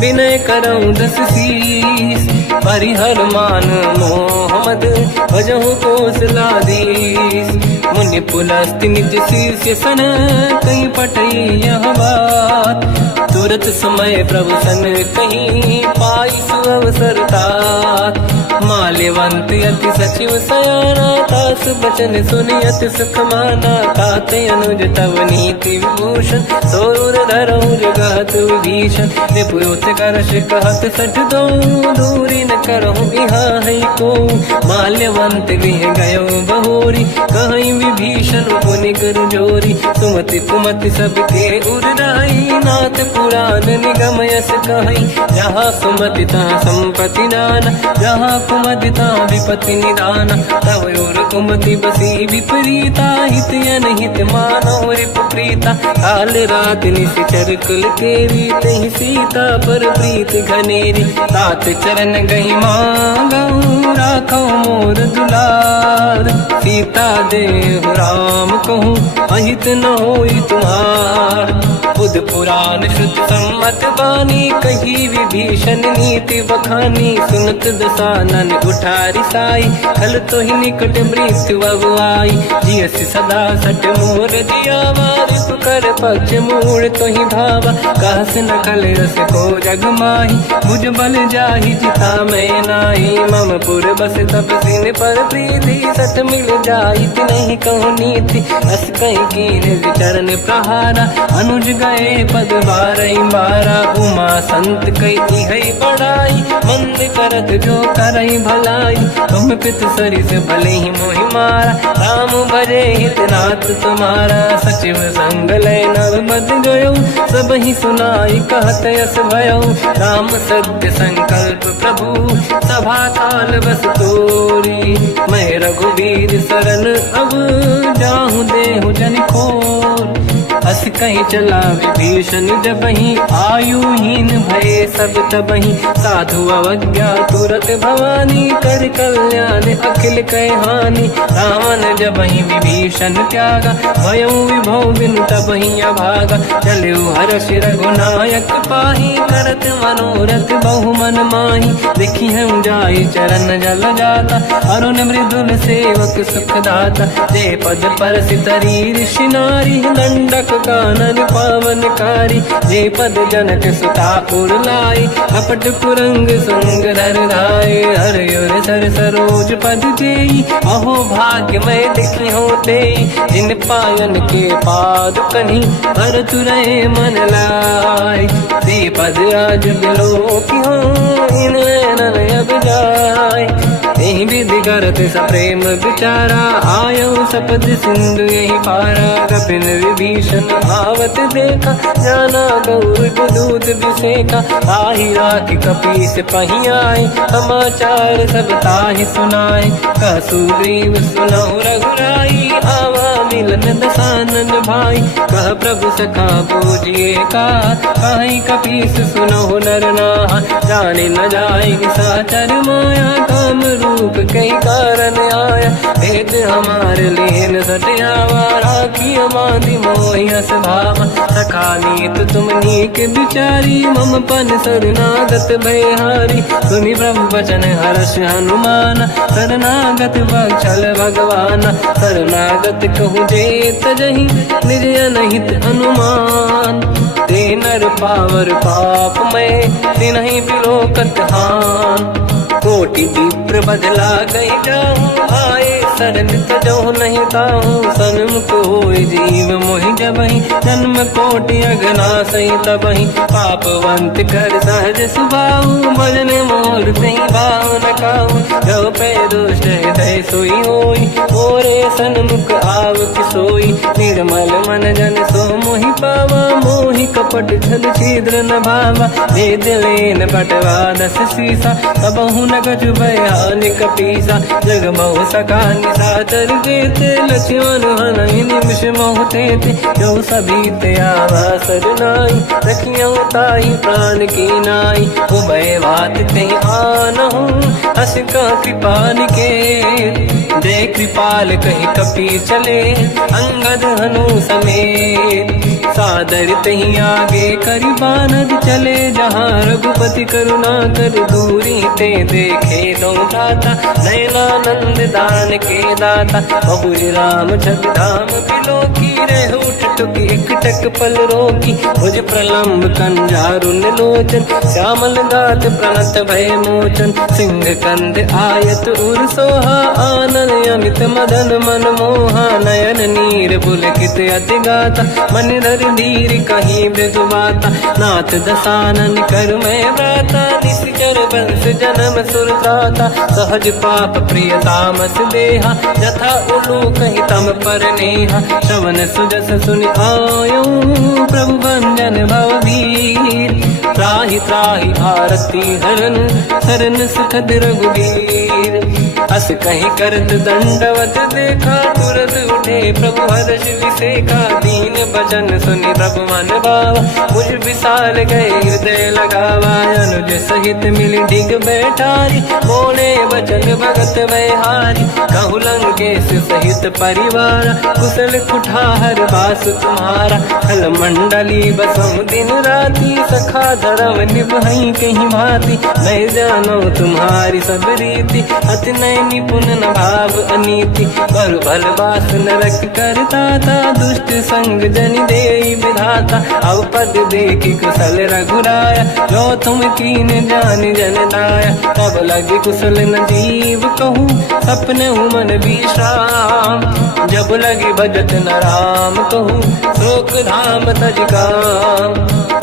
विनय करऊँ दस शीस परिहर मान मोहम्मद भजहु कौशलाधीश मुनि पुलस्त्य निज शिष्य सन कहीं पटई यह बात। तुरत समय प्रभु सन कहीं पाई सुअवसर तात। माल्यवंत अति सचिव सयाना तास बचन सुनियत सुख माना। ताते अनुज तव नीति विभूषण सोर धरऊ जगत विभीषण। निपुत करश कहत सठ दो दूरी न करहु यहाँ है को। माल्यवंत गृह गयो बहोरी कहीं विभीषण पुनि कर जोरी। सुमति कुमति सबके उर्राई नाथ पुराण निगम यस कहीं। जहाँ सुमति तहाँ संपत्ति दान जहाँ कुमति तहाँ विपत्ति निदान। तव और कुमति बसी विपरीता हित अनहित मानव रिप प्रीता। काल रात निश्चर कुल केरी तहि सीता पर प्रीत घनेरी। तात चरण गई मांगऊ राखो मोर दुलार। सीता देहु राम कहूँ अहित न होई तुम्हार। बुध पुराण श्रुत सम्मत बानी कही विभीषण नीति बखानी। सुनत दसानन उठारी साई खल तो ही निकट मृत्यु अब आई। जियस सदा सट मोर जियावा रिप कर पक्ष मूड़ तो ही भावा। कहस न कल रस को जग माही भुज बल जाहि जिता मैं नाई। मम पुर बस तप सिन पर प्रीति सत मिल जाई नहीं कहूँ नीति। अस कहीं कीन चरण प्रहारा अनुज गए पद बारई बारा। उमा संत कई है बड़ाई मंद करत जो करई भलाई। तुम पित सरिस भले ही मोहि मारा राम भजे हितनाथ तुम्हारा। सचिव संग लय नव मद गयो सब ही सुनाई कहत यस भयो। राम सत्य संकल्प प्रभु सभा काल बस तोरी। मैं रघुवीर शरण अब जाहूँ देहु जन खोर। अस कहीं चला विभीषण जबहि आयुहीन भये सब तबहि। साधु अवज्ञा तुरत भवानी कर कल्याण अखिल कह हानि। रावण जबहि विभीषण त्यागा भयउ विभव बिनु तबहि अभागा। चलु हर्ष रघुनायक पाहि करत मनोरथ बहु मन माहि। देखी हम जाई चरण जल जाता अरुण मृदुल सेवक सुख दाता। जे पद पर सितरी ऋषि नारी दंडक कानन पावनकारी। जे पद जनक सुता पुर लाई कपट पुरंग संग धर धाय। हर सर सरोज पद जेई अहो भाग्य मैं देखी होते। जिन पायन के पाद कहीं हर तुरहे मन लाई। ते पद आज बिलो की हो इन नैनन अब जाय। यही विधि करत सप्रेम विचारा आयो सपद सिंधु यही पारा। कपिन विभीषण आवत देखा जाना गौर दूत विसेका। आही राख कपी से पही आए समाचार सब ताहि सुनाए। कह सुग्रीव सुनहु रघुराई आवा मिलन दसानन भाई। कह प्रभु सखा पूजिए का कहीं कपीस सुनहु नर नाहा। जाने न जाए साचर माया काम रूप कई कारण आया। भेद हमारे लेन सटियावा राखी बांधी मोहि हस भावा। सखा नीत तुम नीक बिचारी मम पन शरणागत भयहारी। सुनि प्रभु वचन हर्ष हनुमान शरणागत बक्षल भगवान। शरणागत कहूँ जे तजहि निज अनहित अनुमान। ते नर पावर पाप में तिन्हि बिलोकत हान। कोटि विप्र बदला गई जाऊँ आए शरण तजहु नहीं ताहूँ। सन्मुख होय जीव मोहि जबहि जन्म कोटि अगना सही तबहि। पापवंत कर सहज सुभाऊ भजन मोर तहि भाव न काहू। जो पे दुष्ट हृदय सोई होई मोरे सन्मुख आव किसोई। निर्मल मन जन सो मोहि पावा मोहि कपट छल छिद्र न भावा। भेद लेन बटवा दस सीसा सबहु न कछु भयानि कपीसा। जग बहु सका निशाचर जेते लक्ष्मण हनहि निमिष मोह तेते। जो सभी ते आवा सरनाई रखियो ताहि प्राण की नाई। उभय बात ते आनहु अस का कृपा निकेत। जय कृपाल कहि कपी चले अंगद हनु समेत। सादर तही आगे करी बानर चले जहाँ रघुपति करुणा कर दूरी ते देखे दो दाता नयनानंद दान के दाता बहुरी राम छग धाम बिलो की रह उठ टुक एक टक पल रोकी मुझ प्रलम्ब कंजारुन लोचन श्यामल गात प्रणत भय मोचन सिंह कंद आयत उर सोहा आनंद अमित मदन मन मोहा नयन नीर पुलकित अति गाता मन धर धीर कहीं मृदुबाता नाथ दसानन कर मैं व्राता निश्चर वंश जन्म सुरताता सहज पाप प्रिय तामस देहा जथा उलू कहीं तम पर नेहा श्रवण सुजस सुनि आयो प्रभु भंजन भववीर त्राहि त्राहि आरती हरन शरण सुखद रघुवीर अस कहीं करत दंडवत देखा तुरत उठे प्रभु हर्ष विसेखा दीन भजन सुनि तब मन भावा मुझ विशाल गए हृदय लगावा अनुज सहित मिली डिग बैठारी बोले वचन भगत वैहारी कहु लंकेश सहित परिवार कुशल कुठार बास तुम्हारा खल मंडली बसम दिन राती सखा धर्म निभई कहीं भांति मैं जानो तुम्हारी सब रीति अति नय निपुण न भाव अनीति पर भल बास नरक करता था दुष्ट संग जन दे विधाता अब पद देखी कुशल रघुराया जो तुम कीन जान जन दाया तब लगे कुशल न जीव कहूँ सपने मन विश्राम जब लगे भजत न राम कहूँ शोक धाम तज काम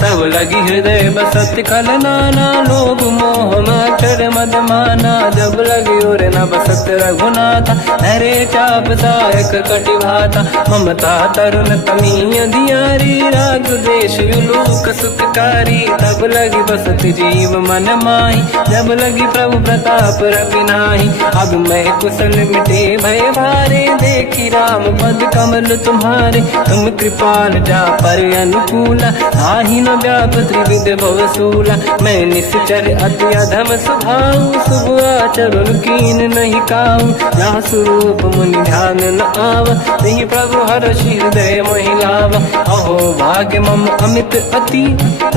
तब लगी हृदय बसत कल नाना लोभ मोह मचर मद माना जब लगी और न बसत रघुनाथा नरे चाप सायक कटिभाता ममता तरुण तमीय दियारी राग देश युलूक सुखकारी तब लगी बसत जीव मन माही जब लगी प्रभु प्रताप रविनाही अब मैं कुशल मिटे भय भारे देखी राम पद कमल तुम्हारे तुम कृपाल जा पर अनुकूला आही न व्याप त्रिविध भवसूला मैं निश्चर अति अधम स्वभाव शुभ आचरण कीन नहीं काऊ जहाँ स्वरूप मुनि ध्यान न आव नहीं प्रभु हर्ष हृदय महिलाव अहो भाग्य मम अमित अति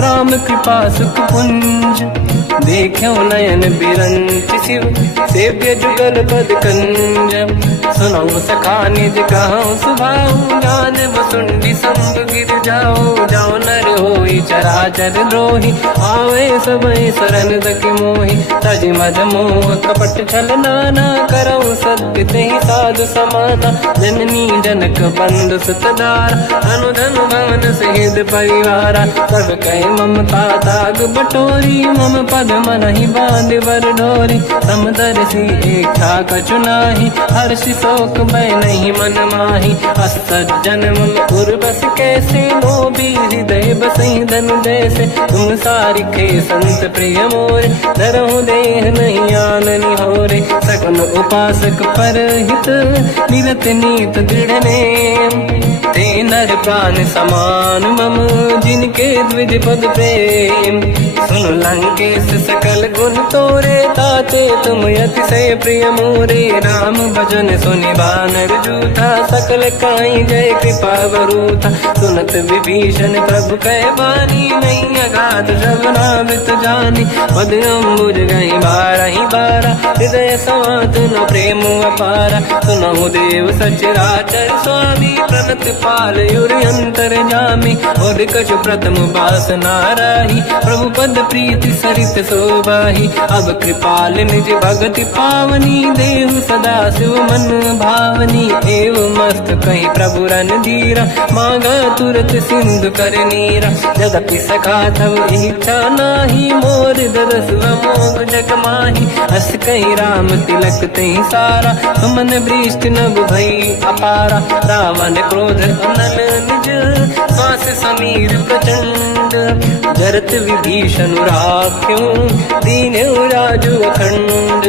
राम कृपा सुख पुंज देखो नयन बिरंच शिव सेव्य जुगल पद कंज सुनो सखा निज कहूँ सुभाऊ ज्ञान वसुंडी संग गिर जाओ जाओ नर होई चराचर द्रोही आवे सबई शरण तक मोहि तज मद मोह कपट छल नाना करऊ सत्य तेहि साधु समाना जननी जनक बंधु सुतदार अनुधन भवन सहित परिवारा सब कहे ममता ताग बटोरी मम पद मन ही बांध बर ढोरी समदर्शी इच्छा कछु नाही हर्षि शोक मैं नहीं मन माही असज्जन मम उर्वश कैसे लोभी हृदय बसई धन जैसे तुम सारिखे संत प्रिय मोरे धरहु देह नहीं आननि होरे सगुन उपासक पर हित मिलत नीत दृढ़ नेम ते नर प्राण समान मम जिनके द्विज पद प्रेम सुन लंकेश सकल गुण तोरे ताते तुम अतिशय प्रिय मोरे राम भजन सुनि बानर जूथा सकल काई जय कृपा वरूथा सुनत विभीषण प्रभु कह बानी नहीं अगाध श्रवणामृत जानी पद अम्बुज गई बारहि बारा हृदय समात न प्रेम अपारा सुनहु देव सचराचर स्वामी प्रणत पाल युरि अंतर जामी और कछु प्रथम बास नाराही प्रभु पद प्रीति सरित शोभाही अब कृपाल निज भगति पावनी देहु सदा शिव मन भावनी एव मस्त कहीं प्रभु रन धीरा मांगा तुरत सिंधु कर नीरा जदपि सखा तब इच्छा नाही मोर दरस मोग जग माही हस कहीं राम तिलक तही सारा सुमन वृष्टि नभ भई अपारा रावण क्रोध अनल निज श्वास समीर प्रचंड जरत विभीषण राख्यों दीन राजु अखंड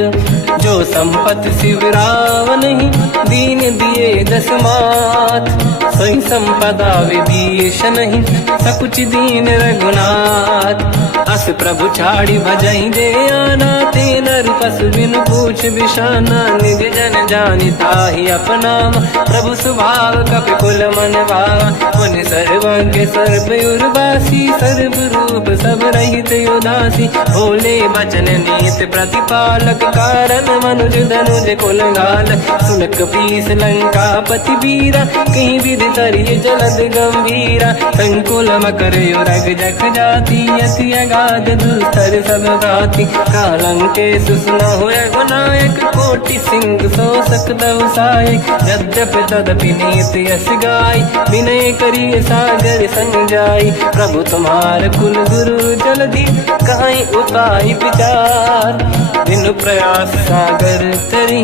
जो संपत शिवराव नहीं, दीन दिए 10 मात। सोई संपदा विभीष नहीं, सकुच दीन रघुनाथ। अस प्रभु छाड़ी भजई दे आना, ते नर पशु बिनु पूछ बिशाना। निज जन जानि ताहि अपनाम, प्रभु स्वभाव कपि कुल मन भावा। मुनि सर्वज्ञ सर्व उर्वासी, सर्व रूप सब रहित उदासी। भोले बचन नीत प्रतिपालक, कारण मनुज धनुज कुल घाल। सुनक पीस लंका पति वीरा, कहीं विधि तरिय जलद गंभीरा। संकुल मकर युरग जख जाति, अति अगाध दुस्तर सब भाति। कालंके सुसना हुए गुनायक, कोटि सिंह सो सकदव साय। यद्यपि तदपि नीत यस गाय, विनय करिय सागर संग जाय। प्रभु तुम्हार कुल गुरु जलधि, कहीं उपाय विचार। बिनु प्रयास सागर तरी,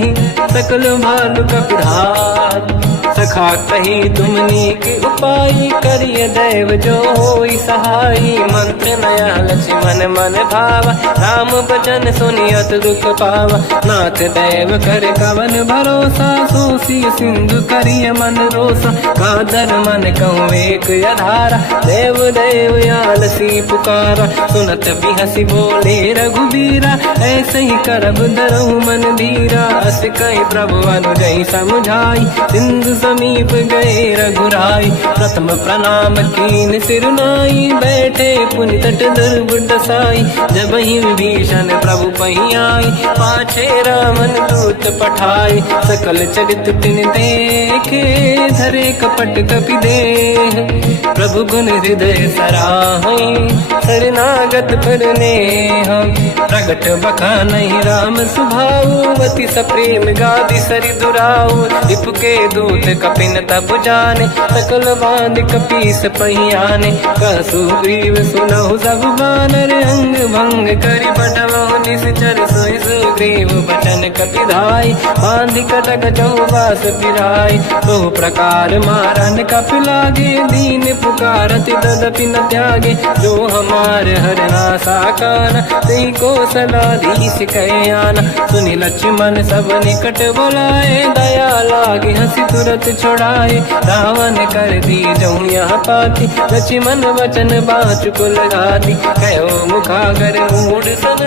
सकल भालु कपिधार। सखा कही तुमनी के उपाय, करिय दैव जो होई सहाई। मंत्र नया लक्ष्मण मन भावा, राम बचन सुनियत दुख पावा। नाथ दैव कर कवन भरोसा, सोसी सिंधु करिय मन रोसा। कादर मन कहूँ एक अधारा, देव देव आलसी पुकारा। सुनत बिहसी बोले रघुबीरा, ऐसे ही करब दरहु मन धीरा। अस कहीं प्रभु अनुजई समझाई, सिंधु समीप गए रघुराई। प्रथम प्रणाम कीन सिर नाई, बैठे पुनि तट दुर्बुड साई। जब ही विभीषण प्रभु पही आई, पाछे रामन दूत पठाई। सकल चरित तिन देखे, धरे कपट कपि देह। प्रभु गुण हृदय सराहई, शरणागत पर नेह। प्रगट बखानहि राम सुभाऊ, अति सप्रेम गादि सरि दुराऊ। रिपु के दूत कपिन तब जाने, सकल बांध कपीस पहियाने। कह सुग्रीव सुनहु सब बानर, अंग भंग करि बटमहु निश्चर। सोई सुग्रीव बचन कपिधाई, बांधि कटक चौबास पिराई। बहु प्रकार मारन कपि लागे, दीन पुकारत तदपि न त्यागे। जो हमार हरना साकाना, तेहि को सलाधीश कहे आना। सुनि लक्ष्मण सब निकट बोलाए, दया लागे हंसी तुरत छुड़ाए। रावण कर दी जऊँ यहाँ पाती, लक्ष्मण वचन बाचुकुल घाती। कहो मुखागर मूढ़ सन,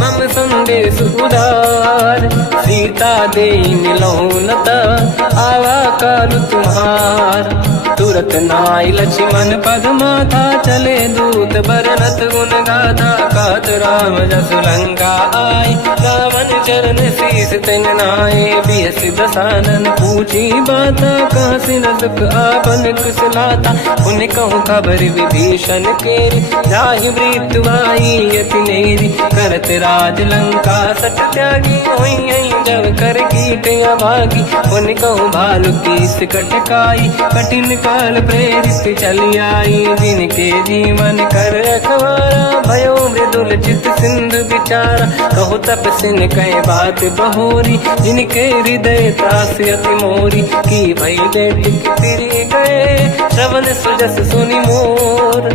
मम संदेश उदार। सीता दे मिलहु लता, आवा काल तुम्हार। तुरत नाई लक्ष्मण पद माथा, चले दूत बरनत गुण गाथा। कहत राम जसु लंका आए, रावण चरण शीस तिन नाये। बिहस दसानन पूछी बाता, कहाँ से न दुख आपन कुशलाता। उन कहूँ खबर विभीषण केरी, जाहि मृत्यु आई यति नेरी। करत राज लंका सट त्यागी, होई जब कर कीट अभागी। उन कहूँ भालु कीस कटकाई, कठिन काल प्रेरित चली आई। जिनके जीवन कर रखवारा, भयो मृदुल चित सिंधु विचारा। कहु तपसिन कहे बात बहोरी, जिनके हृदय त्रास अति मोरी। की भई बेटी फिरी गए, श्रवण सुजस सुनि मोर।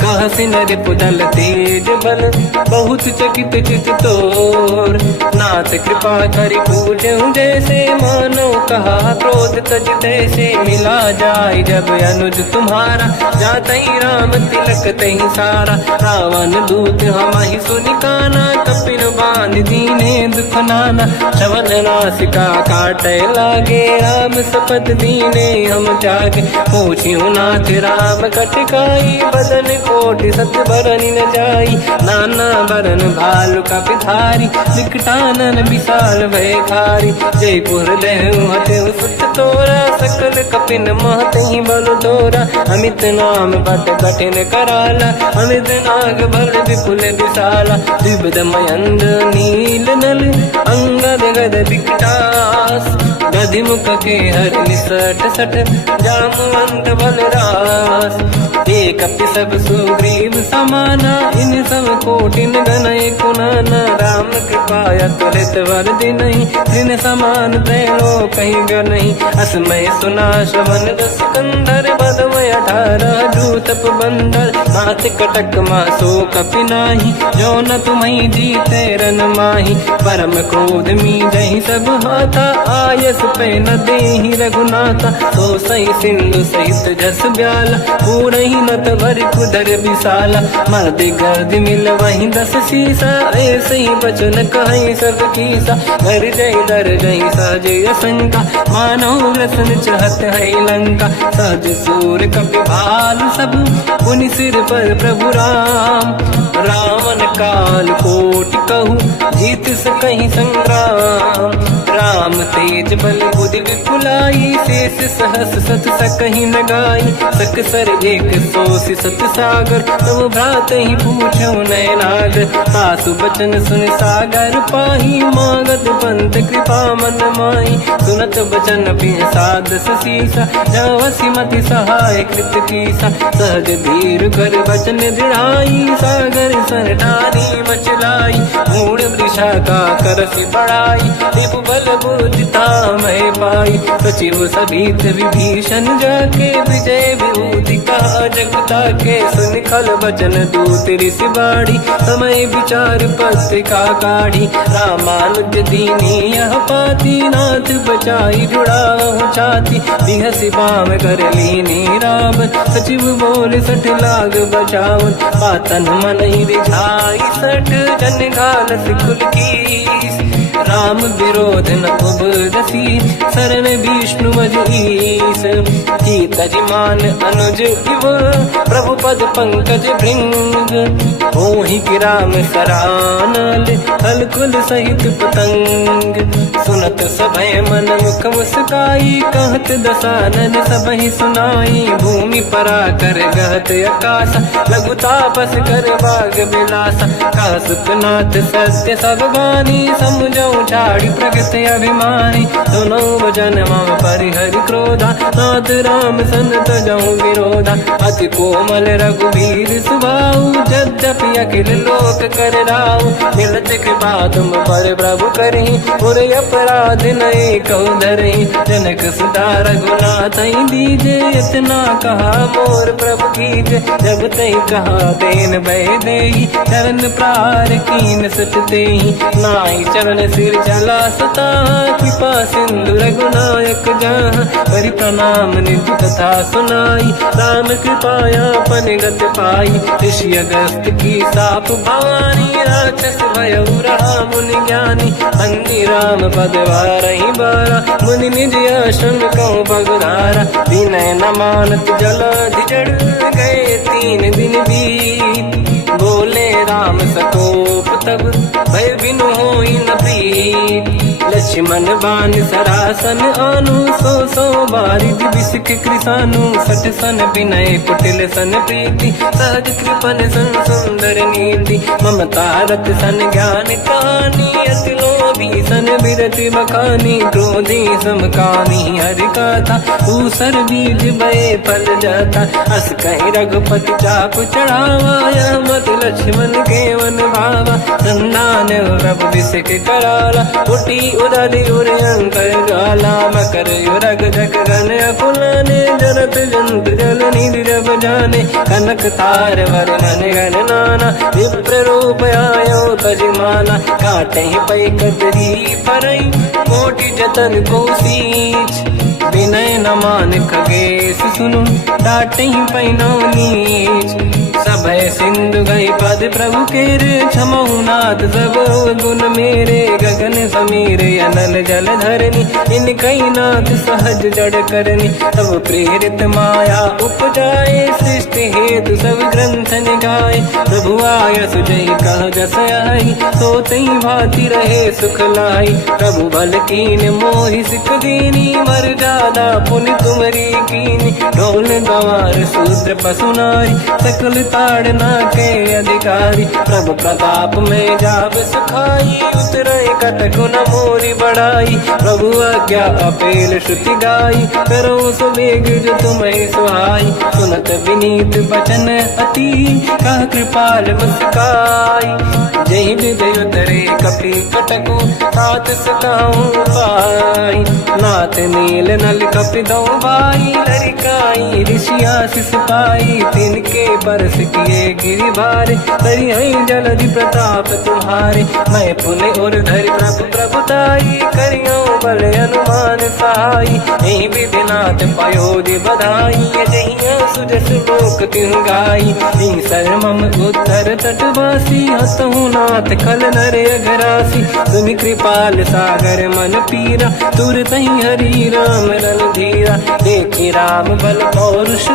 कहसि नर पुदल तेज बल, बहुत चकित चित तोर। नाथ कृपा करि पूजहु जैसे, मानो कहा क्रोध तज तैसे। मिला जाय जब अनुज तुम्हारा, जातहि राम तिलक तहि सारा। रावण दूत हमहि सुनि काना, कपिन बांध दीने दुख नाना। श्रवण नासिका काटै लागे, राम सपथ दीने हम त्यागे। पूछिहु नाथ राम कटकाई, बदन कोटि सत बरनि न जाई। नाना बरन भालु कपिधारी, विकटानन विशाल भयखारी। जयपुर देहु हतेहु सुत तोरा, सकल कपिन महतहि बल तोरा। अमित नाम बट कठिन कराला, अमित नाग बल विपुल विशाला। द्विविध मयंद्र नील नल, अंगद गद विकटास। गधिमुख के हर निसट सट जामवंत बलरास ते कपि सब सुग्रीव समाना इन सब कोटिन गणय कुनाना राम कृपाया त्वरित वर दिनहि दिन समान त्रैलो कहीं गनहि असमय सुना श्रवण दस कंधर बदमय 18 जूतप बंदर मात कटक मासो कपि नाही जो न तुम्हि जीते रन माही परम क्रोध मी जहि सब हाथा आयस पे न देहि रघुनाथा तो सही सिंधु सहित जस ब्याला पूरहि नत भरि कुदर विशाला मर्द गर्द मिल वही 10 सीसा ऐसे ही बचन कहि सब कीसा घर जय दर जय साजे असंका मानव रसन चहत है लंका सहज सूर कपि भाल सब पुनि सिर पर प्रभु राम रावण काल कोटि कहूँ जीत सकहि संग्राम राम तेज बल बुद्धि विपुलाई शेष सहस सत सकहि न गाई सकसर एक सोसी सत सागर तब भ्रात ही पूछो नयनागर सासु बचन सुन सागर पाही मागत पंत कृपा मन माही सुनत बचन साध सीसा जवसी मति सहाय कृत कीसा सहज धीर कर बचन दृढ़ाई सागर सन ठानी मचलाई मूड वृषा का करसि बढ़ाई दिव बल बुद्धि मैं पाई सचिव सभीत विभीषण जाके विजय विभूति का जगता के सुन खल बचन दूत ऋषि बाड़ी समय विचार पत्रिका काढ़ी रामानुज दीनी यह पाती नाथ बचाई जुड़ा छाती बिहसी बाम कर लीनी राम सचिव बोल 60 लाग बचावन पातन मन ही रिझाई 60 जन घाल सिकुल की राम विरोध न उबरसी शरण विष्णु मजीस कीतजिमान अनुज इव प्रभु पद पंकज भृंग ओहि कि राम सरानल हलकुल सहित पतंग सुनत सभय मन मुख मुस्काई कहत दसानन सबहि सुनाई भूमि परा कर गहत आकाश लघु तापस कर बाग बिलासा का सुखनाथ सत्य सब बानी समझो ठाड़ी प्रगत अभिमानी दोनों वचन मम परिहरि क्रोधा नाथ राम संत जाऊं विरोधा अति कोमल रघुवीर सुभाऊ यद्यपि अखिल लोक कर राऊ मिलत कृपा तुम पर प्रभु करहि पुर अपराध नए कहु धरहि जनक सुता रघुनाथ दीजे इतना कहा मोर प्रभु कीजे जब तई कहा देन भय देहि चरण प्रार कीन सत तेहि नाई चरण सिर चला सता कृपा सिंधु रघुनायक जहाँ हरि प्रणाम निधि कथा सुनाई राम कृपाया पनिगत पाई ऋषि अगस्त की साप भवानी राक्षस भयउ रहा मुनि ज्ञानी अंगी राम पद वारहि बारा मुनि निज आश्रम कहूँ पगधारा विनय न मानत जलाधि जड़ गए 3 दिन बीत बोले राम सकोप तब भय बिनु होई न प्रीत लक्ष्मण बाण सरासन आनु 100 बारिद बिसिक कृसानु 60 सन विनय कुटिल सन प्रीति सहज कृपन सन सुंदर नीति ममता रत सन ज्ञान कहानी अति लोभी सन बिरति बखानी क्रोधी समकामी हरि कथा ऊसर बीज बये फल जाता अस कहीं रघुपति चाप चढ़ावा मत लक्ष्मण के वन भावा संदान रब बिसिक कराला उठी उदारी उरे अंकर गाला मकर युरग जग गन अकुलाने जरत जंत जल निधि जब जाने कनक तार वर्णन गण नाना विप्र रूप आयो तजमाना काटे पै कतरी परई कोटि जतन को सींच विनय न मान खगेश सुनु डाटे पैनो नीच सभय सिंधु गई पद प्रभु केरे क्षमहु नाथ सब गुण मेरे गगन समीर अनल जल धरनी इन कई नाथ सहज जड़ करनी तब प्रेरित माया उपजाए सृष्टि हेतु सब ग्रंथ निगाए प्रभु आय सुजय कह जस आई सोतई भांति रहे सुख लाई प्रभु बल कीन मोहि सिख दीनी मर जा ज्यादा पुनि तुमरी कीनी। ढोल गंवार शूद्र पशु नारी सकल ताड़ना के अधिकारी। प्रभु प्रताप में जाब सुखाई उतरे कटक न मोरी बढ़ाई। प्रभु आज्ञा अपेल श्रुति गाई करो सुबेग जो तुम्हें सुहाई। सुनत विनीत बचन अति कह कृपाल मुस्काई। जय विदय उतरे कपि कटकु तात सकाऊं पाई। नाथ नील नल कपि दो भाई लरिकाई। ऋषि आशीष पाई तिनके बरस किए गिरि भारे। तरी हई जलधि प्रताप तुम्हारे मैं पुने और धरि प्रभु प्रभुताई। करियो बल अनुमान सहाई यही विधिनाथ पयोधि बधाई। जहिया सुजस लोक तिहु गाई सरमम उत्तर तटवासी। हसहु नाथ खल नर अघरासी तुम कृपाल सागर मन पीरा। तुरत ही हरि राम रन धीरा देखी राम बल पौरुष